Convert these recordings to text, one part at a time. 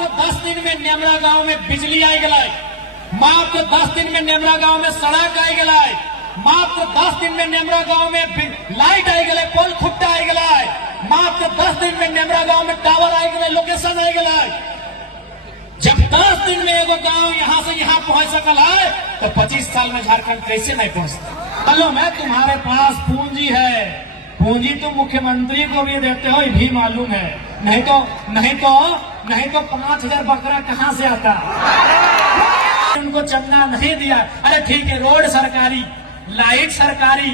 मात्र 10 दिन में नेमरा गांव में बिजली आई गई, मात्र 10 दिन में नेमरा गांव में सड़क आई गई, मात्र 10 दिन में नेमरा गांव में लाइट आई गई, पोल खुट्टा आई गई, मात्र 10 दिन में नेमरा गांव में टावर आई गई, लोकेशन आई गई। जब 10 दिन में एगो गांव यहां से यहां पहुंच सकल है तो 25 साल में झारखंड कैसे नहीं पहुंचता। चलो मैं तुम्हारे पास पूंजी है, पूंजी तुम मुख्यमंत्री को भी देते हो, ये भी मालूम है, नहीं तो 5,000 बकरा कहां से आता। उनको चंदा नहीं दिया। अरे ठीक है, रोड सरकारी, लाइट सरकारी,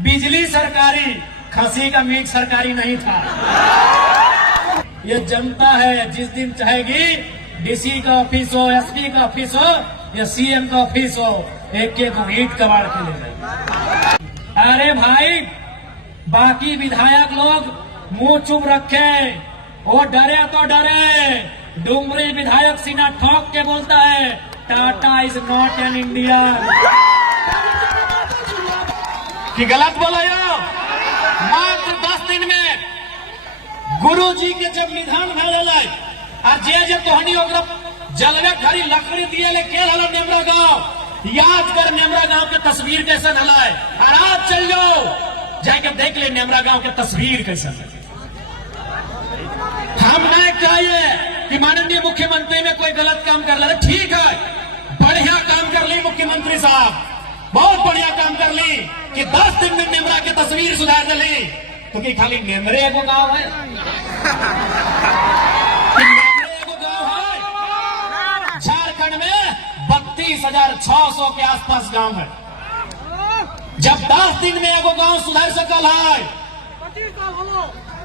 बिजली सरकारी, खसी का मीट सरकारी नहीं था। ये जनता है, जिस दिन चाहेगी डीसी का ऑफिस हो, एसपी का ऑफिस हो या सीएम का ऑफिस हो, एक एक ईंट कबाड़ के ले जाए। अरे भाई, बाकी विधायक लोग मुंह चुप रखे, वो डरे तो डरे। डुमरी विधायक सीना ठोक के बोलता है, Tata is not an Indian. कि गलत बोला यो? मात्र 10 दिन में गुरु जी के जब निधन भले और जे तोहनी जलवे घड़ी लकड़ी दिए ले के हल नेमरा गांव, याद कर नेमरा गांव के तस्वीर कैसे हलाए। और आज चल जाओ जाके देख ले नेमरा गांव के तस्वीर कैसे। हम नहीं कहिए कि माननीय मुख्यमंत्री में कोई गलत काम कर रहा है, ठीक है, बढ़िया काम कर ली मुख्यमंत्री साहब, बहुत बढ़िया काम कर ली कि 10 दिन में नेमरा की तस्वीर सुधार दी। तो कि खाली नेमरे एगो गांव है, झारखंड में 32,600 के आसपास गांव है। जब 10 दिन में एगो गांव सुधार सकल है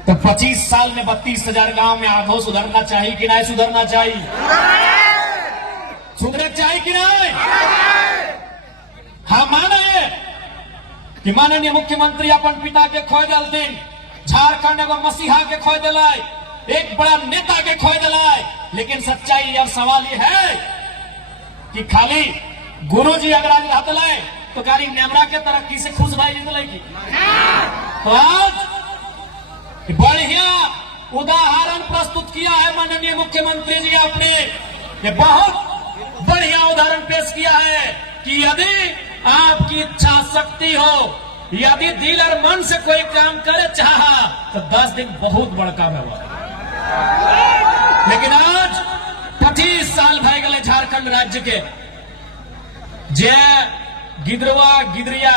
तो 25 साल में 32,000 गांव में आधो सुधरना चाहिए कि नहीं सुधरना चाहिए? सुधर चाहिए कि नहीं? हाँ माने कि माननीय मुख्यमंत्री अपन पिता के खोए दिल, झारखंड एगो मसीहा के खोए दिलाय, एक बड़ा नेता के खोए दिलाय। लेकिन सच्चाई और सवाल ये है कि खाली गुरु जी अगर आज रहते लाए तो गाड़ी नेमरा के तरक्की से खुश भाई की। तो आज बढ़िया उदाहरण प्रस्तुत किया है माननीय मुख्यमंत्री जी, आपने ये बहुत बढ़िया उदाहरण पेश किया है कि यदि आपकी इच्छा शक्ति हो, यदि दिल और मन से कोई काम करे चाहा तो 10 दिन बहुत बड़ा काम है। लेकिन आज 25 साल भय गए झारखंड राज्य के, जे गिदरवा गिदरिया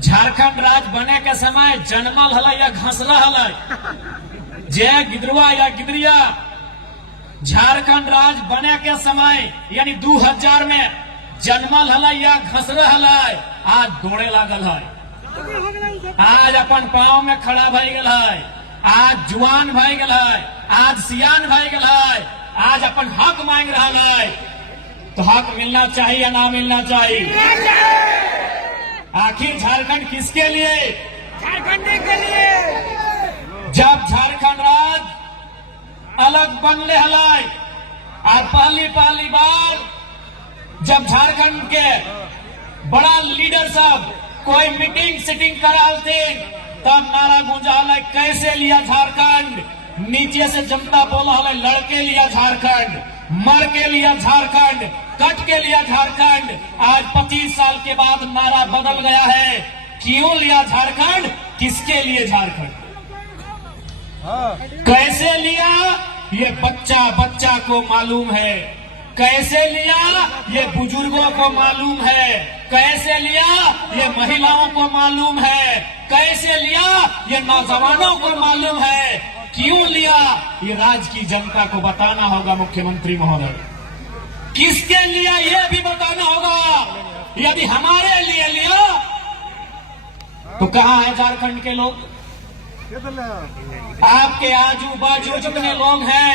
झारखंड राज्य बने के समय जन्मल हल या घसला हल, जे गिदरवा या गिदरिया झारखंड राज्य बने के समय यानी 2000 में जन्मल हल या घसरा हल, आज दौड़े लागल है, आज अपन पांव में खड़ा भई गल है, आज जुआन भई गल है, आज सियान भई गल है, आज अपन हक मांग रहा है। तो हक मिलना चाहिए या ना मिलना चाहिए? आखिर झारखंड किसके लिए? झारखंड के लिए। जब झारखंड राज्य अलग बनले हलाई और पहली बार जब झारखंड के बड़ा लीडर सब कोई मीटिंग सिटिंग कराते तब नारा गूंजा है, कैसे लिया झारखंड। नीचे से जनता बोला है, लड़के लिया झारखंड, मर के लिया झारखंड, कट के लिया झारखंड। आज 25 साल के बाद नारा बदल गया है, क्यों लिया झारखंड, किसके लिए झारखंड, कैसे लिया, ये बच्चा को मालूम है, कैसे लिया ये बुजुर्गों को मालूम है, कैसे लिया ये महिलाओं को मालूम है, कैसे लिया ये नौजवानों को मालूम है, क्यों लिया ये राज्य की जनता को बताना होगा। मुख्यमंत्री महोदय, किसके लिया ये भी बताना होगा। यदि हमारे लिए लिया तो कहां है झारखंड के लोग? आपके आजू बाजू जितने लोग हैं,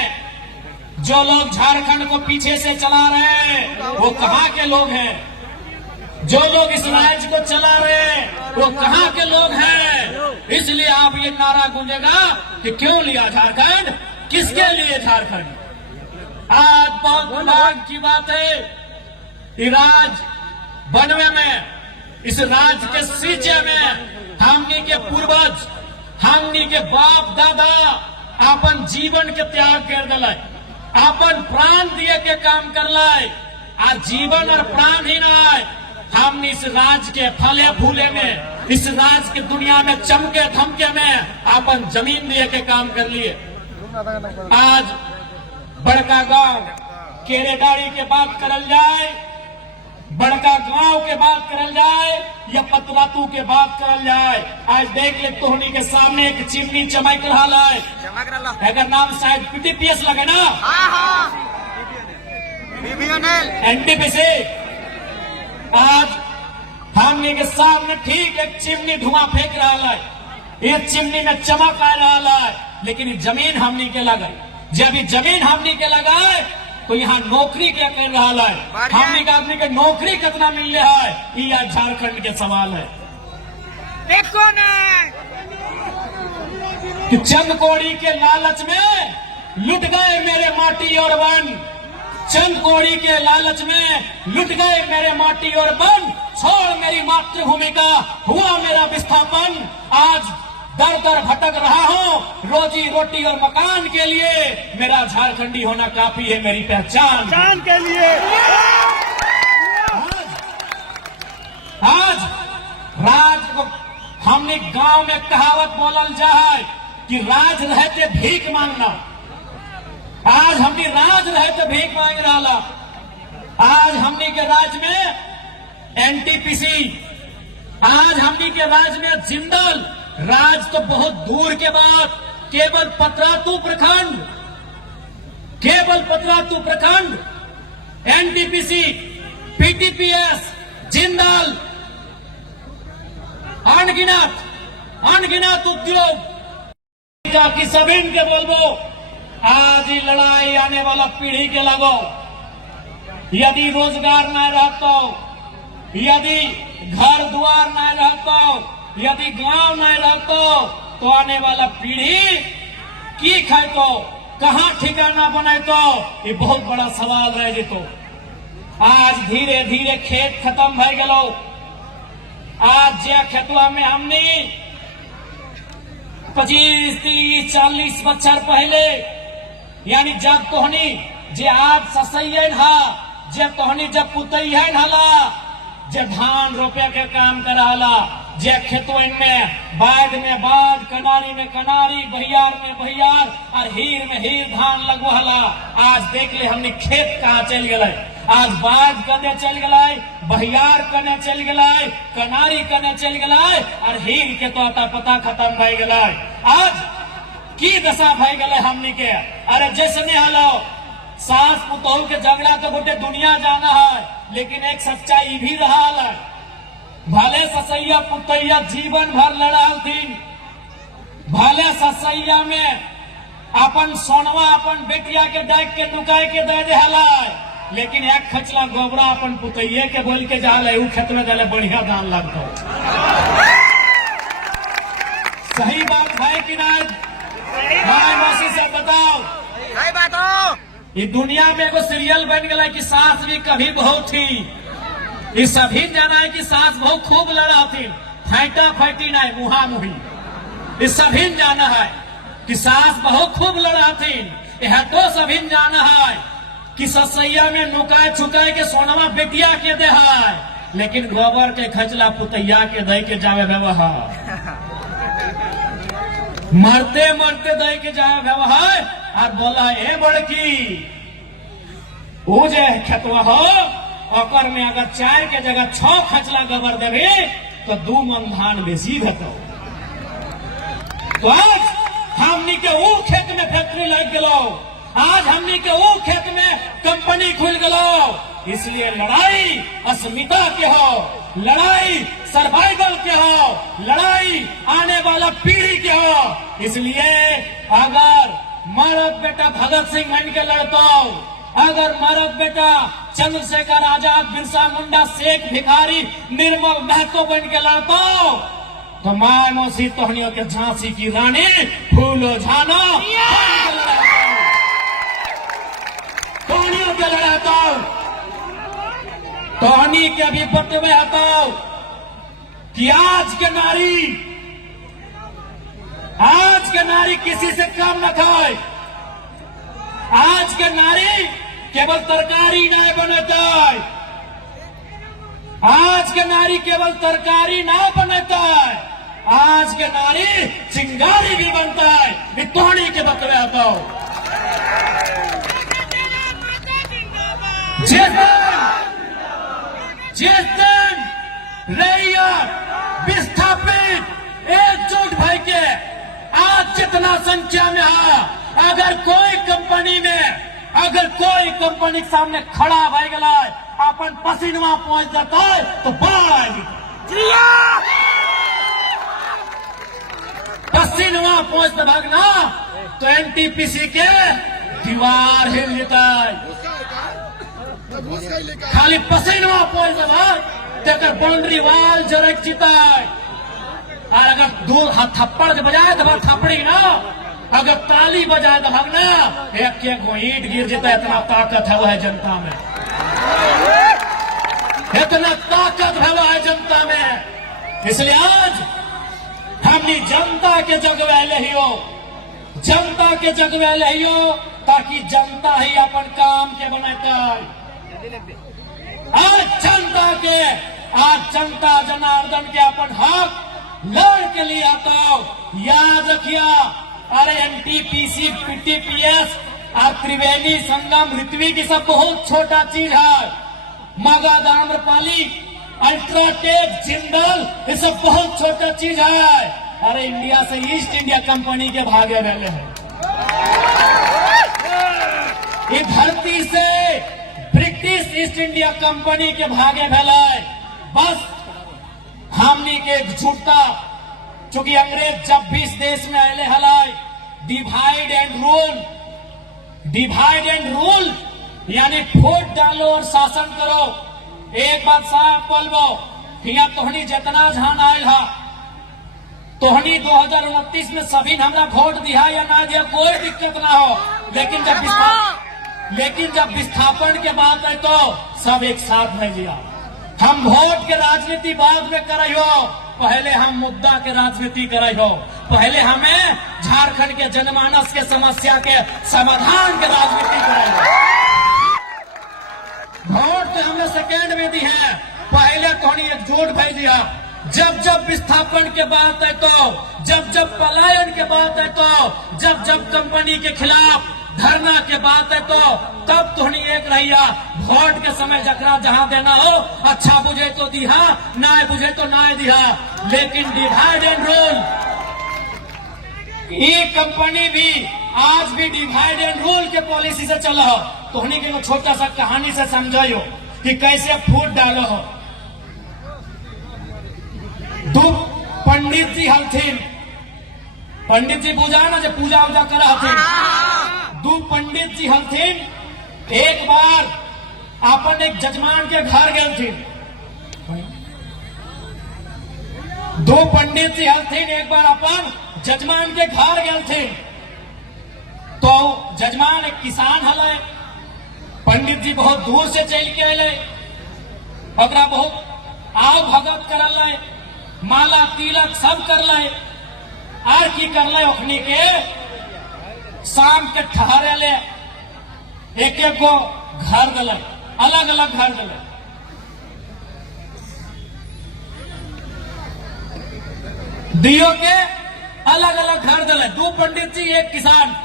जो लोग झारखंड को पीछे से चला रहे हैं, वो कहां के लोग हैं? जो लोग इस राज्य को चला रहे हैं वो कहां के लोग हैं? इसलिए आप ये नारा गूंजेगा कि क्यों लिया झारखंड, किसके लिए झारखंड। आज बहुत दुर्भाग्य की बात है, इस राज्य बनवे में, इस राज्य के सींचे में हमनी के पूर्वज, हमनी के बाप दादा अपन जीवन के त्याग कर दिला। अपन प्राण दिए के काम कर लाए। आज जीवन और प्राण ही ना आए। हम इस राज के फले फूले में, इस राज की दुनिया में चमके धमके में अपन जमीन दिए के काम कर लिए। आज बड़का गांव केरेडाड़ी के बात करल जाए, बड़का गांव के बात करल जाए या पतरातू के बात करल जाए, आज देख ले तोहनी के सामने एक चिमनी चमक रहा है। अगर नाम शायद पीटीपीएस लगे ना, एनटीपीसी, आज हमने के सामने ठीक एक चिमनी धुआं फेंक रहा है। ये चिमनी में चमक आ रहा है, लेकिन जमीन हमनी के लगे। जब ये जमीन हमनी के लगाए तो यहाँ नौकरी क्या कर रहा है, हमनी के आदमी के नौकरी कितना मिल रहा है, ये आज झारखंड के सवाल है। देखो ना कि चंद कौड़ी के लालच में लुट गए मेरे माटी और वन, चंद कौड़ी के लालच में लुट गए मेरे माटी और वन, छोड़ मेरी मातृभूमि का हुआ मेरा विस्थापन। आज दर दर भटक रहा हूँ रोजी रोटी और मकान के लिए, मेरा झारखंडी होना काफी है मेरी पहचान के लिए। आज राज को हमने गांव में कहावत बोलल जाए कि राज रहते भीख मांगना। आज हमने राज रहते भीख मांग रहा। आज हमने के राज में एनटीपीसी, आज हमने के राज में जिंदल, राज तो बहुत दूर के बाद केवल पतरातू प्रखंड, केवल पतरातू प्रखंड, एनटीपीसी, पीटीपीएस, जिंदल, अनगिनत उद्योग की सभी के बोलबो। आज ही लड़ाई आने वाला पीढ़ी के लगो। यदि रोजगार न रहता, यदि घर द्वार न रहता, यदि गांव न रहता, तो आने वाला पीढ़ी की खातो, कहाँ ठिकाना बनातो, ये बहुत बड़ा सवाल रह जेतो। आज धीरे धीरे खेत खत्म भय गलो। आज जे खेतवा में हमने 25, 30, 40 बच्चर पहले, यानी जब तोहनी जे आज ससैयन हा, जब तोहनी जब पुतैयन हला, जब धान रोपे के काम कराला, जे खेतवन में बाढ़ में बाढ़, कनारी में कनारी, बहियार में बहियार और हीर में हीर धान लगवहला। आज देख ले हमने खेत कहाँ चल गए। आज बाढ़ कने चल गए, बहियार कने चल गए, कनारी कने चल गए और हीर के तो आता पता खत्म भय गए। आज की दशा भय गए हमनी के। अरे जैसे हालो सास पुतोह के झगड़ा तो गोटे दुनिया जाना है, लेकिन एक सच्चाई भी रहा है। भले ससैया पुतैया जीवन भर लड़ा थी, भले ससैया में अपन सोनवा अपन बेटिया के डाक के नुकाय के दे दिला, लेकिन एक खचला गोबरा अपन पुतैये के बोल के जाले उ खेत में डाले बढ़िया दान लगता। सही बात है कि नहीं? भाई मौसी से बताओ। सही बात हो। ये दुनिया में एगो सीरियल बन गया कि सास भी कभी बहुत थी। ये सभी जाना है कि सास बहुत खूब लड़ा थी, फैटा फैटी नहीं मुहा मुही। ये सभी जाना है कि सास बहुत खूब लड़ा थी। यह तो सभी जाना है कि ससैया में नुकाय छुकाय के सोनवा बेटिया के दे है, लेकिन गोबर के खचला पुतैया के दे के जावे व्यवहार, मरते मरते दे के जावे व्यवहार। और बोला ए बड़की वो जे खेतवा हो ओकर में अगर 4 के जगह 6 खचला गोबर देवे तो 2 मन धान बेसी भेटो। तो आज हमनी के वो खेत में फैक्ट्री लग गलो, आज हमनी के वो खेत में कंपनी खुल गलो। इसलिए लड़ाई अस्मिता के हो, लड़ाई सर्वाइवल के हो, लड़ाई आने वाला पीढ़ी के हो। इसलिए अगर मरद बेटा भगत सिंह बन के लड़ता, अगर मरद बेटा चंद्रशेखर आजाद, बिरसा मुंडा, शेख भिखारी, निर्मल महतो बन के लड़ता, तो माय मौसी तोहनियों के झांसी की रानी फूलो झाना तोहनियों के लड़ाता, तोहनी के भी बटवे हटाओ कि आज के नारी किसी से कम न खाए, आज आज के नारी केवल तरकारी नहीं बनता है, आज के नारी केवल तरकारी ना बनता है, आज के नारी चिंगारी भी बनता है। वितोड़ी के बकरे आता हो जिस दिन रैयत विस्थापित एकजुट भाई के आज जितना संख्या में है, अगर कोई कंपनी के सामने खड़ा भाई गला अपन पसीनवा पहुंच जाता है तो बाढ़ आएगी। पसीनवा पहुंचता भागना तो एनटीपीसी के दीवार हिल लेता है। खाली पसीनवा पहुंचता भाग तेकर बाउंड्री वाल जरक जीता है। और अगर दो थप्पड़ बजाए तो भाग थप्पड़ी ना, अगर ताली बजाए तो भागना एक ईंट गिर जाता है। इतना ताकत है वह जनता में, इतना ताकत है वह जनता में। इसलिए आज हमने जनता के जगवे लियो, जनता के जगवे लियो ताकि जनता ही अपन काम के बनाता है। आज जनता जनार्दन के अपन हक लड़ के लिए आता हो। याद रखिया, अरे एनटीपीसी पीटीपीएस और त्रिवेणी संगम ऋत्विक की सब बहुत छोटा चीज है। मगध आम्रपाली अल्ट्राटेक जिंदल ये सब बहुत छोटा चीज है। अरे इंडिया से ईस्ट इंडिया कंपनी के भागे वाले हैं। ये धरती से ब्रिटिश ईस्ट इंडिया कंपनी के भागे वाले बस हमनी के एकजुटता। चूंकि अंग्रेज जब भी इस देश में आए हलाय डिवाइड एंड रूल यानी फूट डालो और शासन करो। एक बात साफ बोलबो कि यहाँ तोहनी जितना झान आयल है, तोहनी 2029 में सभी हमरा वोट दिया या ना दिया कोई दिक्कत ना हो, लेकिन जब विस्थापन के बात है तो सब एक साथ नहीं दिया। हम वोट के राजनीति बाद में करे हो, पहले हम मुद्दा के राजनीति करे हो। पहले हमें झारखंड के जनमानस के समस्या के समाधान के राजनीति करे हो। वोट तो हमने सेकेंड में दी है, पहले थोड़ी एकजुट भाई दिया। जब विस्थापन के बात है तो, जब पलायन के बात है तो, जब कंपनी के खिलाफ धरना के बात है तो तब तोहनी एक रहिया। वोट के समय जकरा जहां देना हो अच्छा बुझे तो दिहा, ना बुझे तो ना दिहा। लेकिन डिवाइड एंड रूल, ये कंपनी भी आज भी डिवाइड एंड रूल के पॉलिसी से चला हो। तोहनी के छोटा सा कहानी से समझाइयो कि कैसे फूट डालो हो। दो पंडित जी हलथिन, पंडित जी पूजा ना जो पूजा उजा करा हथिन। दो पंडित जी हलथिन, एक बार अपन एक जजमान के घर गए थे। दो पंडित जी हलथिन, एक बार अपन जजमान के घर गए थे। तो जजमान एक किसान हल, पंडित जी बहुत दूर से चल के अले, ओकरा बहुत आव भगत करल, माला तिलक सब करल। आर की करल, ओखनी के शाम के ठहरे ले एक एक गो घर दिल, अलग अलग घर दिल। दियो के अलग अलग घर दिल। दो पंडित जी एक किसान,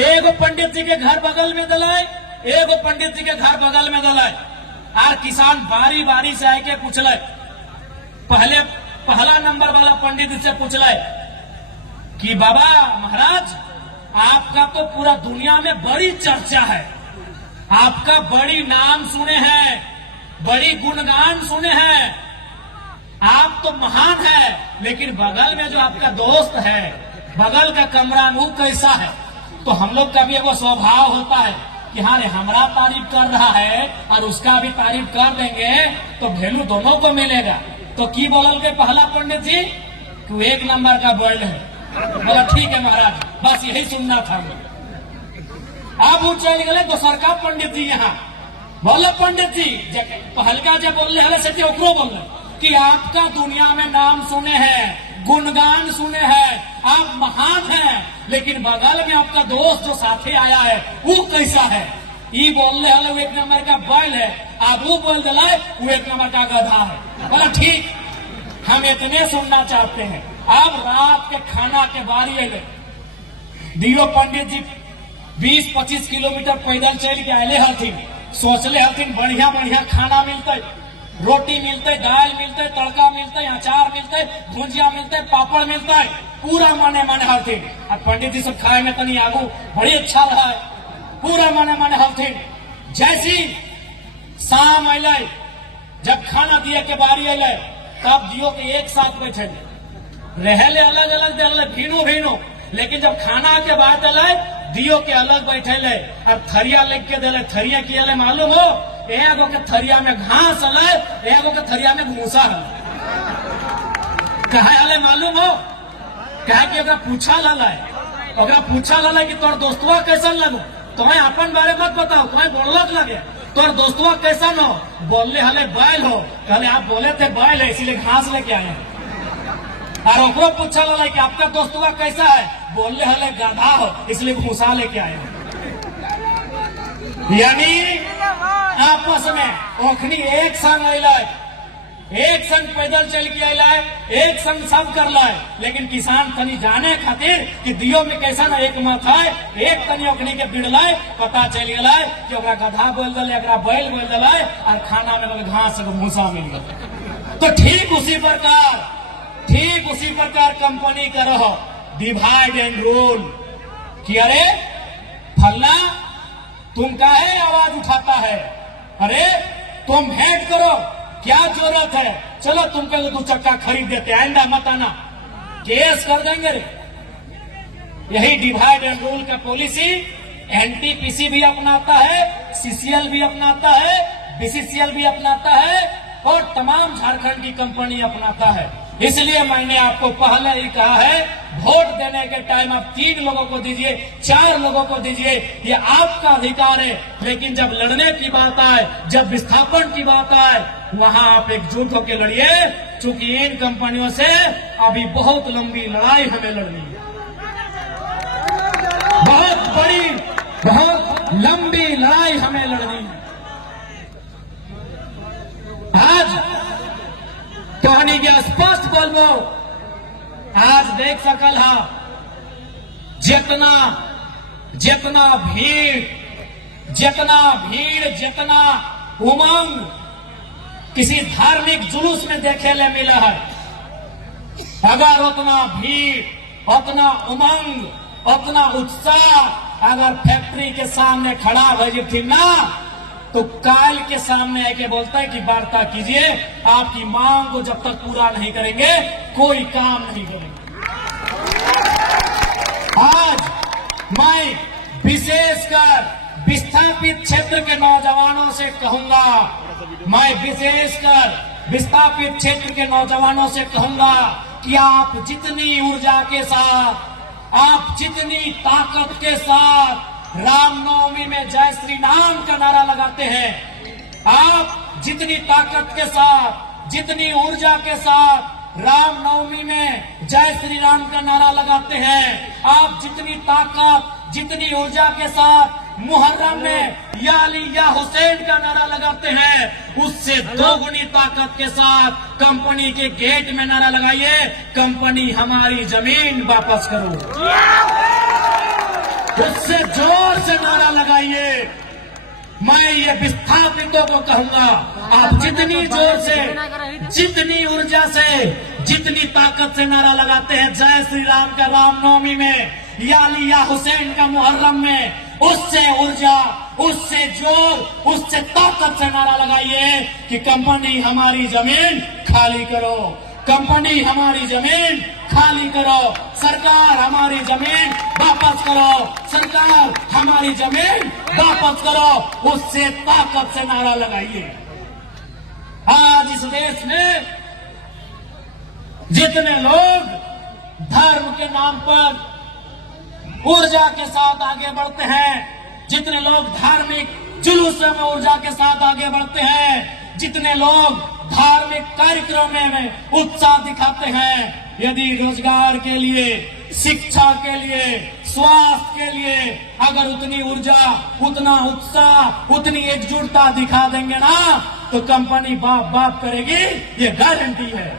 एगो पंडित जी के घर बगल में दिलाए, एगो पंडित जी के घर बगल में दिलाए। और किसान बारी बारी से आके पूछले, पहला नंबर वाला पंडित से पूछले कि बाबा महाराज, आपका तो पूरा दुनिया में बड़ी चर्चा है, आपका बड़ी नाम सुने हैं, बड़ी गुणगान सुने हैं, आप तो महान है। लेकिन बगल में जो आपका दोस्त है, बगल का कमरा वो कैसा है? तो हम लोग का भी वो स्वभाव होता है कि हाँ रे, हमारा तारीफ कर रहा है और उसका भी तारीफ कर देंगे तो वैल्यू दोनों को मिलेगा। तो की बोलल के पहला पंडित जी कि एक नंबर का वर्ल्ड है। बोला ठीक है महाराज, बस यही सुनना था। अब वो चल गए दोसर का पंडित जी यहाँ। बोले पंडित जी पहलका जब बोल रहे से ओकरो बोल रहे कि आपका दुनिया में नाम सुने हैं, गुणगान सुने हैं, आप महान हैं, लेकिन बगल में आपका दोस्त जो साथे आया है वो कैसा है? ये बोल रहे वो एक नंबर का बैल है, आप वो बोल दिला वो एक नंबर का गधा है। बोला ठीक, हम इतने सुनना चाहते हैं। अब रात के खाना के बारी है, डीओ पंडित जी 20-25 किलोमीटर पैदल चल के आये हथिन, सोचले हथिन बढ़िया बढ़िया खाना मिलते, रोटी मिलते, दाल मिलते, तड़का मिलते, अचार मिलते, भुजिया मिलते, पापड़ मिलते, पूरा माने हथिन। अब पंडित जी सब खाए में तनी आगू बड़ी अच्छा रहा है, पूरा माने हथिन। जैसी शाम अल, जब खाना दिए के बारी अल, तब दियो के एक साथ बैठे रहले, अलग अलग दे भीनो, लेकिन जब खाना के बाद अल दियो के अलग बैठे ले और थरिया लेके के दिले। थरिया किया मालूम हो? एगो के थरिया में घास अल, एगो के थरिया में भूसा हल। कहे हले मालूम हो? कहे कि ओकरा पूछा लला कि तोर दोस्तवा कैसन लगो, तुम्हें अपन बारे मत बताओ, तुम्हें बोलक लगे, तोर दोस्तवा कैसन हो? बोलले हले बैल हो। कहले आप बोले थे बैल है इसीलिए घास लेके आए हैं। और ओकरो पूछा लला कि आपका दोस्तवा कैसा है? बोलले हले गधा हो इसलिए भूसा लेके आए हैं। यानी आपस में ओखनी एक संग अल, एक संग पैदल चल के अल, एक संग सब कर लाए, लेकिन किसान तनी जाने खातिर कि दियो में कैसा ना एक मत है, एक तनी ओखनी के बिड़लाए, पता चल गया कि ओकरा गधा बोल दिले, एकरा बैल बोल दिले, और खाना में घास भूसा मिल गया। तो ठीक उसी प्रकार कंपनी का रहो डिवाइड एंड रूल कि अरे फल्ला तुम काहे आवाज उठाता है, अरे तुम भेंट करो, क्या जरूरत है, चलो तुमको 2 चक्का खरीद देते, आइंदा मत आना, केस कर देंगे रे। यही डिवाइड एंड रूल का पॉलिसी एनटीपीसी भी अपनाता है, सीसीएल भी अपनाता है, बीसीसीएल भी अपनाता है और तमाम झारखंड की कंपनी अपनाता है। इसलिए मैंने आपको पहले ही कहा है, वोट देने के टाइम आप 3 लोगों को दीजिए, 4 लोगों को दीजिए, ये आपका अधिकार है। लेकिन जब लड़ने की बात आए, जब विस्थापन की बात आए, वहां आप एकजुट होकर लड़िए, क्योंकि इन कंपनियों से अभी बहुत लंबी लड़ाई हमें लड़नी है, बहुत बड़ी, बहुत लंबी लड़ाई हमें लड़नी है। आज कहनी के स्पष्ट बोलबो, आज देख सकल हा जितना भीड़, जितना उमंग किसी धार्मिक जुलूस में देखे ले मिला है, अगर उतना भीड़, उतना उमंग, उतना उत्साह अगर फैक्ट्री के सामने खड़ा हो जाती ना, तो काल के सामने आके बोलता है कि वार्ता कीजिए, आपकी मांग को जब तक पूरा नहीं करेंगे कोई काम नहीं करेंगे। आज मैं विशेषकर विस्थापित क्षेत्र के नौजवानों से कहूंगा, कि आप जितनी ऊर्जा के साथ, आप जितनी ताकत के साथ रामनवमी में जय श्री राम का नारा लगाते हैं, आप जितनी ताकत के साथ, जितनी ऊर्जा के साथ रामनवमी में जय श्री राम का नारा लगाते हैं, आप जितनी ताकत, जितनी ऊर्जा के साथ मुहर्रम में या अली या हुसैन का नारा लगाते हैं, उससे 2 गुनी ताकत के साथ कंपनी के गेट में नारा लगाइए, कंपनी हमारी जमीन वापस करो। उससे जोर से नारा लगाइए। मैं ये विस्थापितों को कहूंगा, आप जितनी जोर से, जितनी ऊर्जा से, जितनी ताकत से नारा लगाते हैं जय श्री राम का रामनवमी में या अली या हुसैन का मुहर्रम में, उससे ऊर्जा, उससे जोर, उससे ताकत से नारा लगाइए कि कंपनी हमारी जमीन खाली करो, कंपनी हमारी जमीन खाली करो, सरकार हमारी जमीन वापस करो, सरकार हमारी जमीन वापस करो, उससे ताकत से नारा लगाइए। आज इस देश में जितने लोग धर्म के नाम पर ऊर्जा के साथ आगे बढ़ते हैं, जितने लोग धार्मिक जुलूसों में ऊर्जा के साथ आगे बढ़ते हैं, जितने लोग धार्मिक कार्यक्रमों में उत्साह दिखाते हैं, यदि रोजगार के लिए, शिक्षा के लिए, स्वास्थ्य के लिए अगर उतनी ऊर्जा, उतना उत्साह, उतनी एकजुटता दिखा देंगे ना, तो कंपनी बाप बाप करेगी, ये गारंटी है।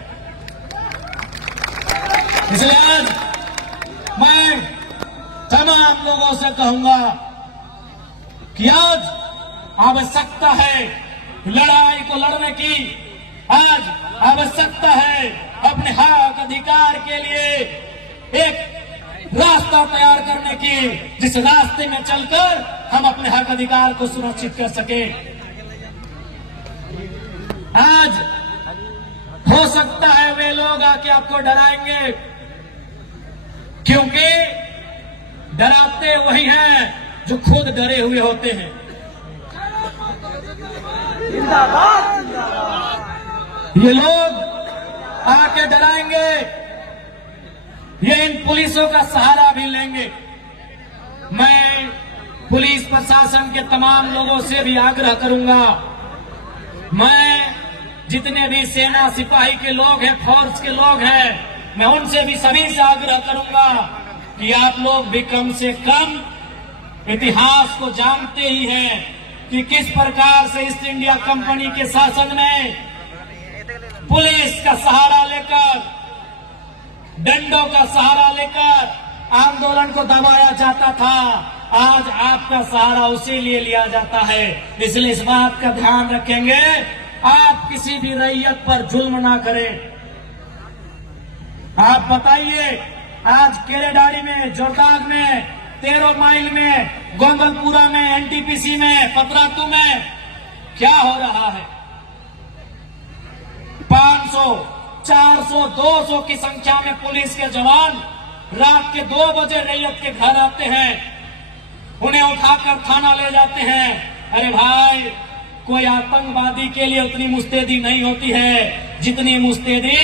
इसलिए आज मैं तमाम लोगों से कहूंगा कि आज आवश्यकता है लड़ाई को लड़ने की, आज आवश्यकता है अपने हक अधिकार के लिए एक रास्ता तैयार करने की, जिस रास्ते में चलकर हम अपने हक अधिकार को सुरक्षित कर सके। आज हो सकता है वे लोग आके आपको डराएंगे, क्योंकि डराते वही हैं जो खुद डरे हुए होते हैं। ये लोग आके डराएंगे, ये इन पुलिसों का सहारा भी लेंगे। मैं पुलिस प्रशासन के तमाम लोगों से भी आग्रह करूंगा, मैं जितने भी सेना सिपाही के लोग हैं, फौज के लोग हैं, मैं उनसे भी सभी से आग्रह करूंगा कि आप लोग भी कम से कम इतिहास को जानते ही हैं कि किस प्रकार से ईस्ट इंडिया कंपनी के शासन में पुलिस का सहारा लेकर, डंडों का सहारा लेकर आंदोलन को दबाया जाता था। आज आपका सहारा उसी लिए लिया जाता है। इसलिए इस बात का ध्यान रखेंगे, आप किसी भी रैयत पर जुल्म ना करें। आप बताइए, आज केरेडाड़ी में, जोरदाग में, 13 माइल में, गोंदलपुरा में, एनटीपीसी में, पतरातू में क्या हो रहा है? 500, 400, 200 की संख्या में पुलिस के जवान रात के 2 बजे रैयत के घर आते हैं, उन्हें उठाकर थाना ले जाते हैं। अरे भाई, कोई आतंकवादी के लिए उतनी मुस्तैदी नहीं होती है जितनी मुस्तैदी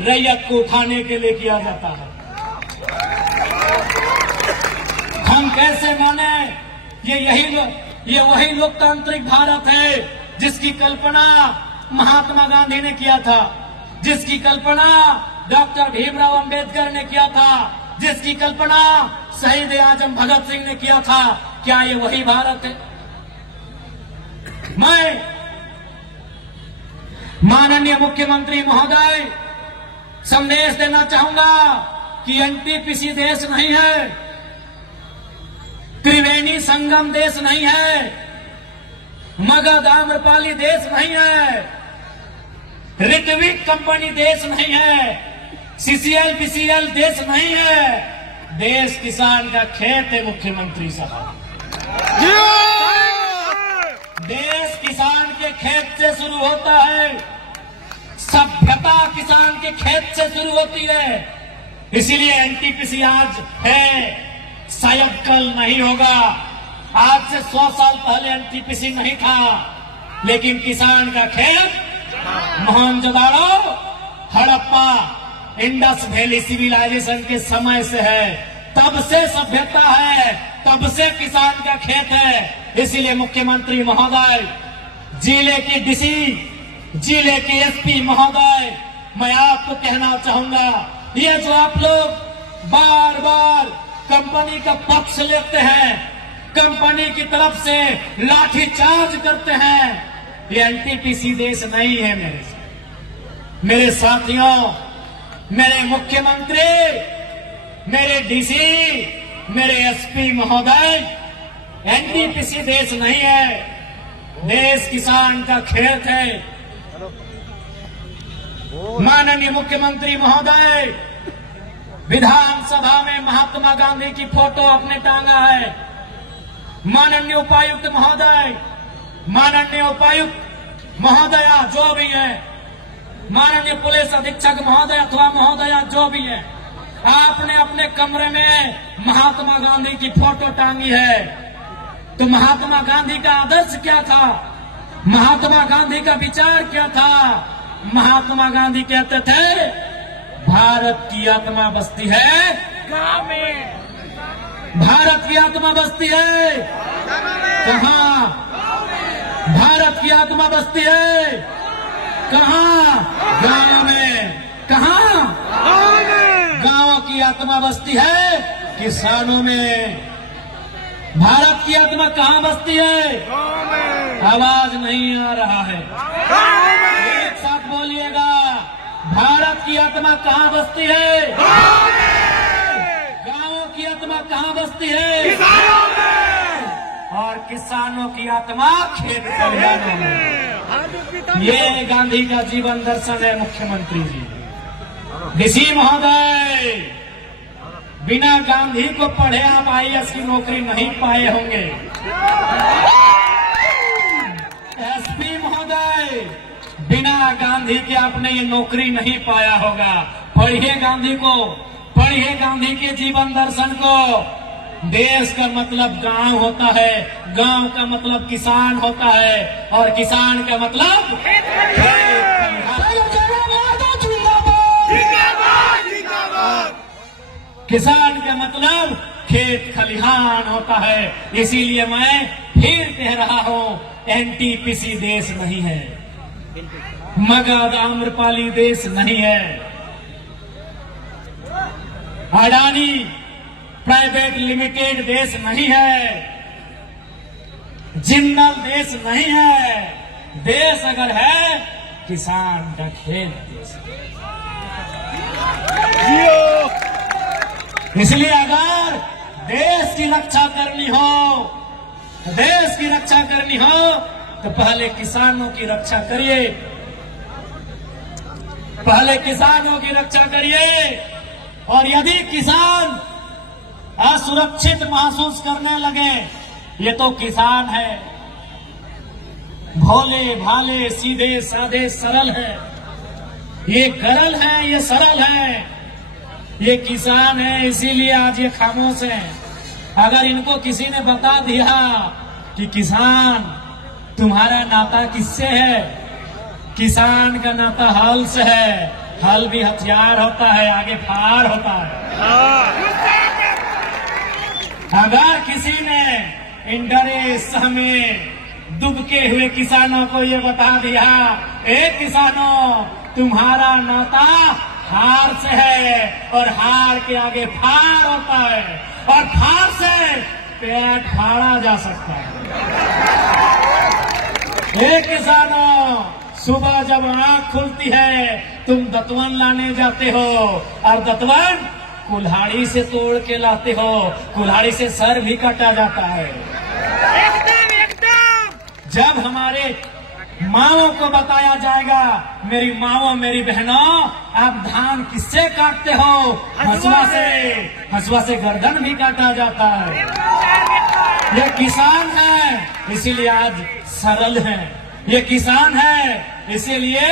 रैयत को उठाने के लिए किया जाता है। हम कैसे माने? ये वही लोकतांत्रिक भारत है जिसकी कल्पना महात्मा गांधी ने किया था, जिसकी कल्पना डॉक्टर भीमराव अंबेडकर ने किया था, जिसकी कल्पना शहीद आजम भगत सिंह ने किया था। क्या ये वही भारत है? मैं माननीय मुख्यमंत्री महोदय संदेश देना चाहूंगा कि एनटीपीसी देश नहीं है, त्रिवेणी संगम देश नहीं है, मगध आम्रपाली देश नहीं है, ऋत्विक कंपनी देश नहीं है, सीसीएल बीसीएल देश नहीं है। देश किसान का खेत है मुख्यमंत्री साहब। देश किसान के खेत से शुरू होता है, सभ्यता किसान के खेत से शुरू होती है। इसीलिए एनटीपीसी आज है, शायद कल नहीं होगा। आज से 100 साल पहले एनटीपीसी नहीं था, लेकिन किसान का खेत Mohenjodaro, Harappa, Indus valley civilisation के समय से है। तब से सभ्यता है, तब से किसान का खेत है। इसीलिए मुख्यमंत्री महोदय, जिले की डीसी, जिले के एसपी महोदय, मैं आपको कहना चाहूंगा, ये जो आप लोग बार बार कंपनी का पक्ष लेते हैं, कंपनी की तरफ से लाठीचार्ज करते हैं, ये एनटीपीसी देश नहीं है। मेरे साथियों, मेरे मुख्यमंत्री, मेरे डीसी, मेरे एसपी महोदय, एनटीपीसी देश नहीं है, देश किसान का खेत है। माननीय मुख्यमंत्री महोदय विधानसभा में महात्मा गांधी की फोटो अपने टांगा है। माननीय उपायुक्त महोदय, माननीय उपायुक्त महोदया जो भी है, माननीय पुलिस अधीक्षक महोदय अथवा महोदया जो भी है, आपने अपने कमरे में महात्मा गांधी की फोटो टांगी है। तो महात्मा गांधी का आदर्श क्या था? महात्मा गांधी का विचार क्या था? महात्मा गांधी कहते थे, भारत की आत्मा बसती है गांव में। भारत की आत्मा बसती है कहाँ? भारत की आत्मा बसती है कहाँ? गांव में। कहाँ? गांव की आत्मा बसती है किसानों में। भारत की आत्मा कहाँ बसती है? आवाज नहीं आ रहा है, एक साथ बोलिएगा। भारत की आत्मा कहाँ बसती है? गांवों की आत्मा कहाँ बसती है? और किसानों की आत्मा खेत खलिहानों में। ये गांधी का जीवन दर्शन है मुख्यमंत्री जी। ऋषि महोदय, बिना गांधी को पढ़े आप IAS की नौकरी नहीं पाए होंगे। SP महोदय, बिना गांधी के आपने ये नौकरी नहीं पाया होगा। पढ़िए गांधी को, पढ़िए गांधी के जीवन दर्शन को। देश का मतलब गांव होता है, गांव का मतलब किसान होता है, और किसान का मतलब किसान का मतलब खेत खलिहान होता है। इसीलिए मैं फिर कह रहा हूं, NTPC देश नहीं है, मगध आम्रपाली देश नहीं है, अडानी प्राइवेट लिमिटेड देश नहीं है, जिंदल देश नहीं है। देश अगर है किसान का खेत देश है। इसलिए अगर देश की रक्षा करनी हो, देश की रक्षा करनी हो तो पहले किसानों की रक्षा करिए, पहले किसानों की रक्षा करिए। और यदि किसान असुरक्षित महसूस करने लगे, ये तो किसान है, भोले भाले सीधे साधे सरल है, ये गरल है, ये सरल है, ये किसान है, इसीलिए आज ये खामोश है। अगर इनको किसी ने बता दिया कि किसान तुम्हारा नाता किससे है, किसान का नाता हल से है, हल भी हथियार होता है, आगे फार होता है। अगर किसी ने इन डरे सहमे दुबके हुए किसानों को ये बता दिया, ए किसानों तुम्हारा नाता हार से है, और हार के आगे फार होता है, और फार से पेट फाड़ा जा सकता है। ए किसानों, सुबह जब आंख खुलती है तुम दतवन लाने जाते हो, और दतवन कुल्हाड़ी से तोड़ के लाते हो, कुल्हाड़ी से सर भी काटा जाता है। जब हमारे माओं को बताया जाएगा, मेरी माओं मेरी बहनों आप धान किससे काटते हो, हसुआ से, हसुआ से गर्दन भी काटा जाता है। ये किसान है इसीलिए आज सरल है, ये किसान है इसीलिए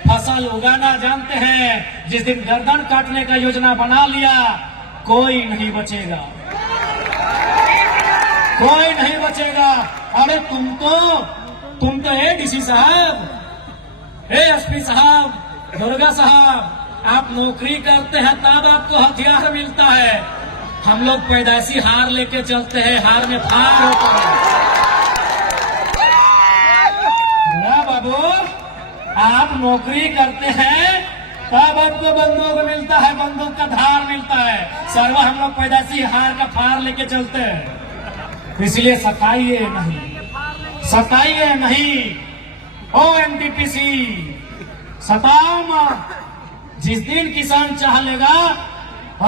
फसल उगाना जानते हैं। जिस दिन गर्दन काटने का योजना बना लिया, कोई नहीं बचेगा, कोई नहीं बचेगा। अरे तुम तो ADC साहब, SP साहब, दुर्गा साहब, आप नौकरी करते हैं तब आपको हथियार मिलता है। हम लोग पैदाइशी हार लेके चलते हैं, हार में फार होता है। बाबू, आप नौकरी करते हैं तब आपको बंदूक मिलता है, बंदूक का धार मिलता है। सर्वा हम लोग पैदाइशी हार का फार लेके चलते हैं। इसलिए सताइए नहीं, सताइए नहीं। ओ NTPC, सताओ मत। जिस दिन किसान चाह लेगा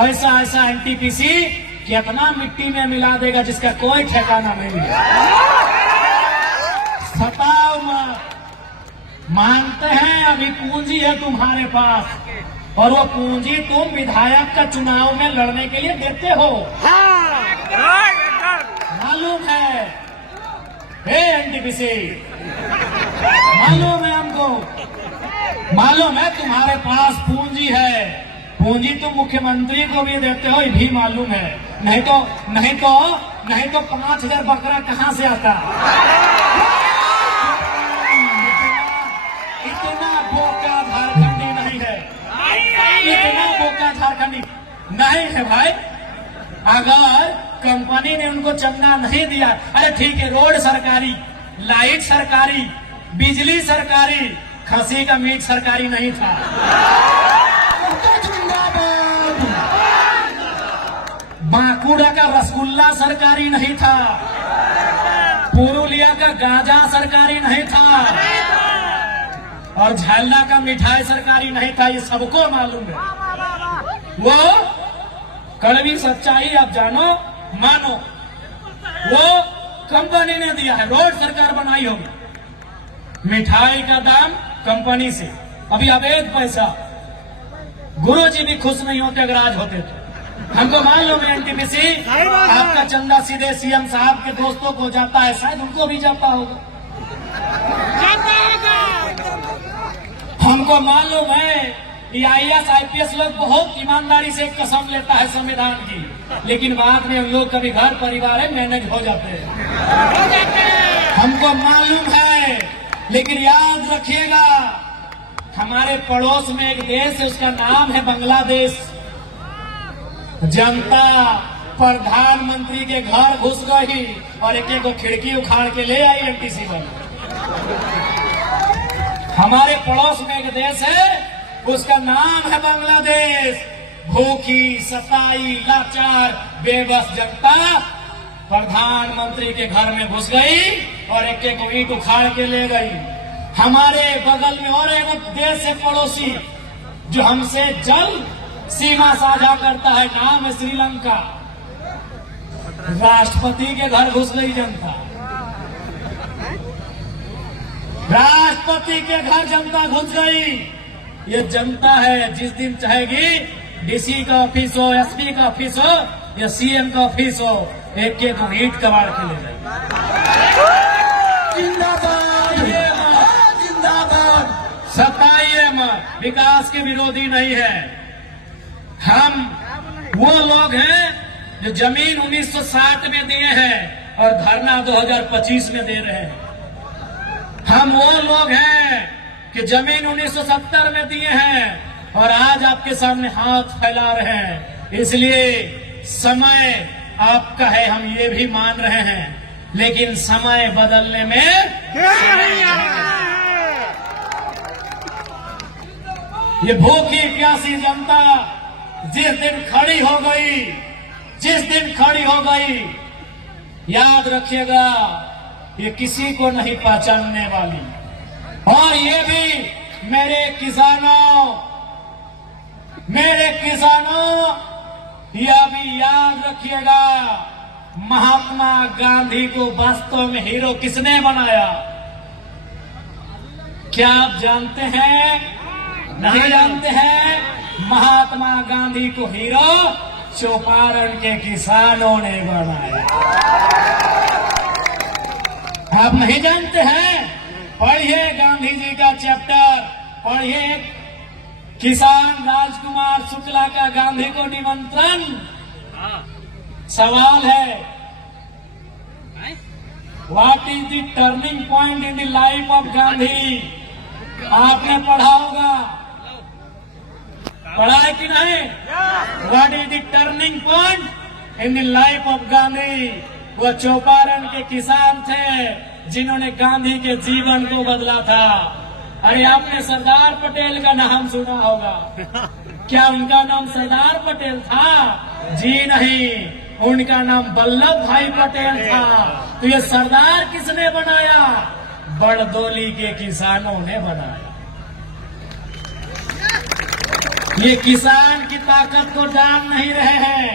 ऐसा ऐसा NTPC कितना मिट्टी में मिला देगा जिसका कोई ठिकाना नहीं है। सताओ मत। मानते हैं अभी पूंजी है तुम्हारे पास, और वो पूंजी तुम विधायक का चुनाव में लड़ने के लिए देते हो, मालूम है। NTPC मालूम है हमको, मालूम है तुम्हारे पास पूंजी है। पूंजी तुम मुख्यमंत्री को भी देते हो, ये भी मालूम है। नहीं तो 5,000 बकरा कहाँ से आता? इतना बोका झारखंडी नहीं है, इतना बोका झारखंडी नहीं है भाई। अगर कंपनी ने उनको चंदा नहीं दिया, अरे ठीक है, रोड सरकारी, लाइट सरकारी, बिजली सरकारी, खसी का मीट सरकारी नहीं था। बांकुड़ा का रसगुल्ला सरकारी नहीं था, पुरुलिया का गांजा सरकारी नहीं था, और झलना का मिठाई सरकारी नहीं था। ये सबको मालूम है। वो कड़वी सच्चाई आप जानो मानो, वो कंपनी ने दिया है। रोड सरकार बनाई होगी, मिठाई का दाम कंपनी से, अभी अवैध पैसा। गुरुजी भी खुश नहीं होते अगर आज होते तो। हमको मालूम है एनटीपीसी आपका चंदा सीधे सीएम साहब के दोस्तों को जाता है, शायद उनको भी जाता होगा। हमको मालूम है ये IAS IPS लोग बहुत ईमानदारी से कसम लेता है संविधान की, लेकिन बाद में हम लोग कभी घर परिवार है मैनेज हो जाते हैं। हमको मालूम है, लेकिन याद रखिएगा हमारे पड़ोस में एक देश है, उसका नाम है बांग्लादेश। जनता प्रधानमंत्री के घर घुस गई और एक एक खिड़की उखाड़ के ले आई एनटीसी वाले। हमारे पड़ोस में एक देश है, उसका नाम है बांग्लादेश। भूखी सताई लाचार बेबस जनता प्रधानमंत्री के घर में घुस गई और एक एक ईंट उखाड़ के ले गई। हमारे बगल में और एक देश है पड़ोसी जो हमसे जल सीमा साझा करता है, नाम है श्रीलंका। राष्ट्रपति के घर घुस गई जनता, राष्ट्रपति के घर जनता घुस गई। ये जनता है, जिस दिन चाहेगी डीसी का ऑफिस हो, एसपी का ऑफिस हो या सीएम का ऑफिस हो, एक एक ईंट कबाड़ के ले जाएगी। जिंदाबाद, जिंदाबाद, सताइए मत, विकास के विरोधी नहीं है हम। वो लोग हैं जो जमीन 1960 में दिए हैं और धरना 2025 में दे रहे हैं। हम वो लोग हैं कि जमीन 1970 में दिए हैं और आज आपके सामने हाथ फैला रहे हैं। इसलिए समय आपका है, हम ये भी मान रहे हैं, लेकिन समय बदलने में ये भूखी प्यासी जनता जिस दिन खड़ी हो गई, जिस दिन खड़ी हो गई, याद रखिएगा ये किसी को नहीं पहचानने वाली। और ये भी मेरे किसानों यह भी याद रखिएगा, महात्मा गांधी को वास्तव में हीरो किसने बनाया? क्या आप जानते हैं? नहीं जानते हैं? महात्मा गांधी को हीरो चौपारण के किसानों ने बनाया। आप नहीं जानते हैं? पढ़िए गांधी जी का चैप्टर, पढ़िए किसान राजकुमार शुक्ला का गांधी को निमंत्रण। सवाल है, what is the turning point in the life of Gandhi? आपने पढ़ा होगा, पढ़ा है कि नहीं? What is the turning point in the life of Gandhi? वो चौपारण के किसान थे जिन्होंने गांधी के जीवन को बदला था। अरे आपने सरदार पटेल का नाम सुना होगा, क्या उनका नाम सरदार पटेल था? जी नहीं, उनका नाम वल्लभ भाई पटेल था। तो ये सरदार किसने बनाया? बड़दोली के किसानों ने बनाया। ये किसान की ताकत को जान नहीं रहे हैं,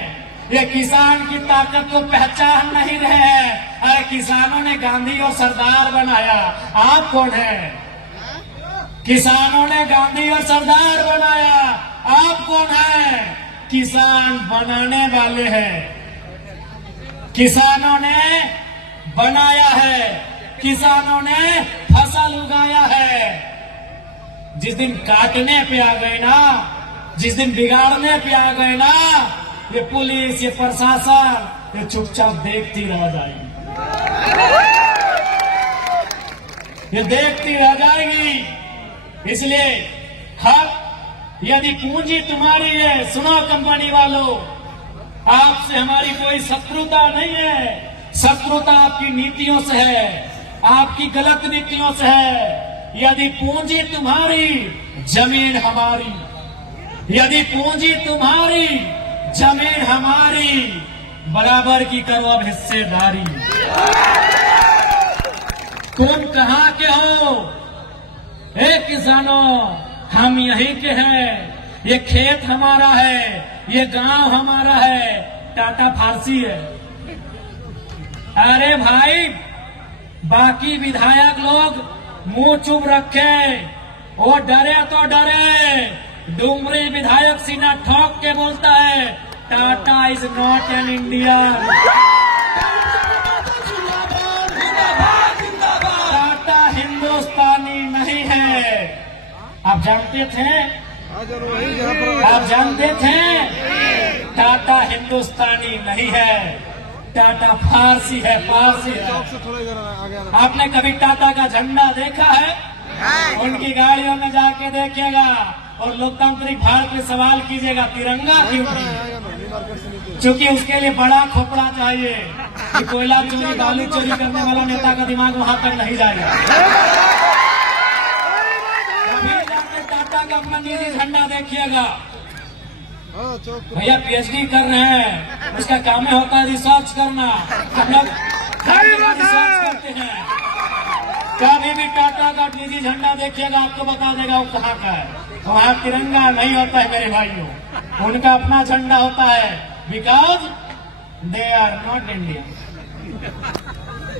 ये किसान की ताकत को पहचान नहीं रहे हैं। अरे किसानों ने गांधी और सरदार बनाया, आप कौन हैं? किसानों ने गांधी और सरदार बनाया, आप कौन हैं? किसान बनाने वाले हैं। किसानों ने बनाया है, किसानों ने फसल उगाया है। जिस दिन काटने पे आ गए ना, जिस दिन बिगाड़ने पे आ गए ना, ये पुलिस, ये प्रशासन, ये चुपचाप देखती रह जाएगी, ये देखती रह जाएगी। इसलिए हक, यदि पूंजी तुम्हारी है, सुनो कंपनी वालों, आपसे हमारी कोई शत्रुता नहीं है। शत्रुता आपकी नीतियों से है, आपकी गलत नीतियों से है। यदि पूंजी तुम्हारी, जमीन हमारी। यदि पूंजी तुम्हारी, जमीन हमारी। बराबर की करो अब हिस्सेदारी। तुम कहाँ के हो? हे किसानों, हम यहीं के हैं। ये खेत हमारा है, ये गांव हमारा है। टाटा फारसी है। अरे भाई, बाकी विधायक लोग मुंह चुप रखे, वो डरे तो डरे। डुमरी विधायक सीना ठोक के बोलता है, Tata is not an Indian. Tata हिंदुस्तानी नहीं है। आप जानते थे? आप जानते थे? टाटा हिंदुस्तानी नहीं है, टाटा फारसी है, फारसी है। आपने कभी टाटा का झंडा देखा है? उनकी गाड़ियों में जाके देखिएगा और लोकतांत्रिक भारत में सवाल कीजिएगा, तिरंगा क्यों नहीं? क्योंकि उसके लिए बड़ा खोपड़ा चाहिए कि कोयला चोरी, बालू चोरी करने वाला नेता का दिमाग वहां तक नहीं जाएगा। कभी जाके टाटा का अपना निजी झंडा देखिएगा। भैया पीएचडी कर रहे हैं, उसका काम होता है रिसर्च करना। हम लोग रिसर्च करते हैं। कभी भी टाटा का निजी झंडा देखिएगा, आपको बता देगा वो कहाँ का है। वहाँ तिरंगा नहीं होता है मेरे भाइयों, उनका अपना झंडा होता है। Because they are not Indian,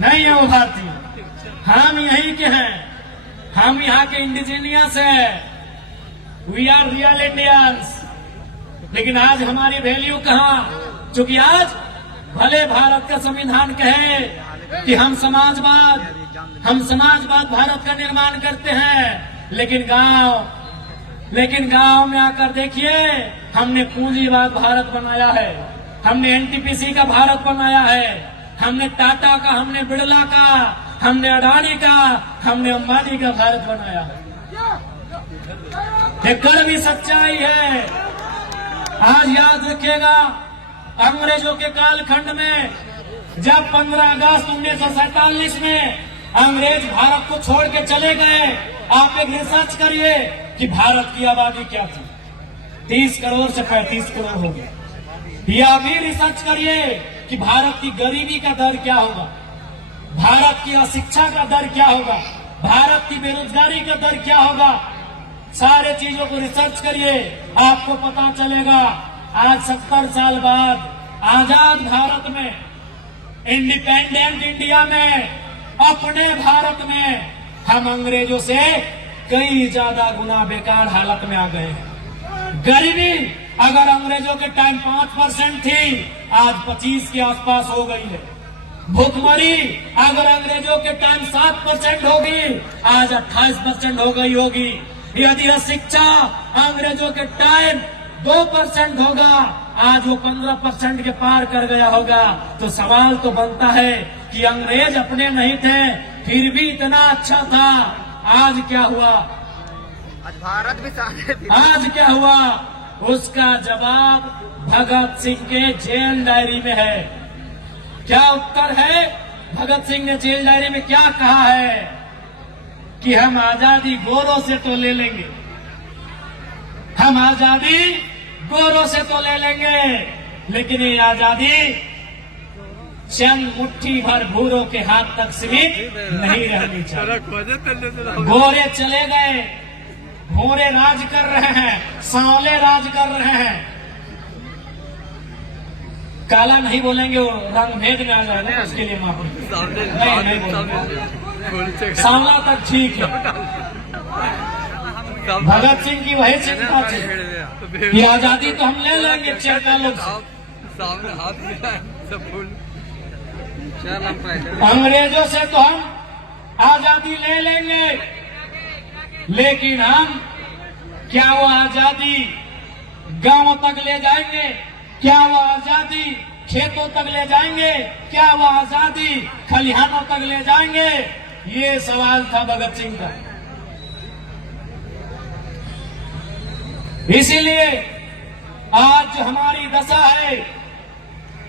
नहीं है वो भारतीय। हम यहीं के हैं, हम यहाँ के इंडिजीनियस है। We are real Indians. लेकिन आज हमारी वैल्यू कहाँ? क्योंकि आज भले भारत का संविधान कहे कि हम समाजवाद भारत का निर्माण करते हैं, लेकिन गांव में आकर देखिए, हमने पूंजीवाद भारत बनाया है, हमने एनटीपीसी का भारत बनाया है, हमने टाटा का, हमने बिड़ला का, हमने अडानी का, हमने अंबानी का भारत बनाया है। ये कड़वी सच्चाई है। आज याद रखिएगा, अंग्रेजों के कालखंड में जब 15 अगस्त 1947 में अंग्रेज भारत को छोड़ के चले गए, आप एक रिसर्च करिए कि भारत की आबादी क्या थी। 30 करोड़ से 35 करोड़ हो गई। या भी रिसर्च करिए कि भारत की गरीबी का दर क्या होगा, भारत की अशिक्षा का दर क्या होगा, भारत की बेरोजगारी का दर क्या होगा। सारे चीजों को रिसर्च करिए, आपको पता चलेगा। आज 70 साल बाद आजाद भारत में, इंडिपेंडेंट इंडिया में, अपने भारत में हम अंग्रेजों से कई ज्यादा गुना बेकार हालत में आ गए हैं। गरीबी अगर अंग्रेजों के टाइम 5% थी, आज 25 के आसपास हो गई है। भुखमरी अगर अंग्रेजों के टाइम 7% होगी, आज 28% हो गई होगी। यदि शिक्षा अंग्रेजों के टाइम 2% होगा, आज वो 15% के पार कर गया होगा। तो सवाल तो बनता है कि अंग्रेज अपने नहीं थे, फिर भी इतना अच्छा था, आज क्या हुआ? आज भारत भी सारे आज क्या हुआ? उसका जवाब भगत सिंह के जेल डायरी में है। क्या उत्तर है? भगत सिंह ने जेल डायरी में क्या कहा है कि हम आजादी गोरों से तो ले लेंगे, हम आजादी गोरों से तो ले लेंगे, लेकिन ये आजादी चंद मुट्ठी भर भूरों के हाथ तक सीमित नहीं रहनी चाहिए। गोरे चले गए, भूरे राज कर रहे हैं, सांवले राज कर रहे हैं। काला नहीं बोलेंगे, वो रंग भेद में आ जाएगा, उसके लिए माफी नहीं बोलेंगे। सांवला तक ठीक है। भगत सिंह की वही चिंता थी कि आजादी तो हम ले लेंगे चेका लोग सामने हाथ मिला सब फूल। अंग्रेजों से तो हम आजादी ले लेंगे, लेकिन हम क्या वो आजादी गांवों तक ले जाएंगे? क्या वो आजादी खेतों तक ले जाएंगे? क्या वो आजादी खलिहानों तक ले जाएंगे? ये सवाल था भगत सिंह का। इसीलिए आज जो हमारी दशा है,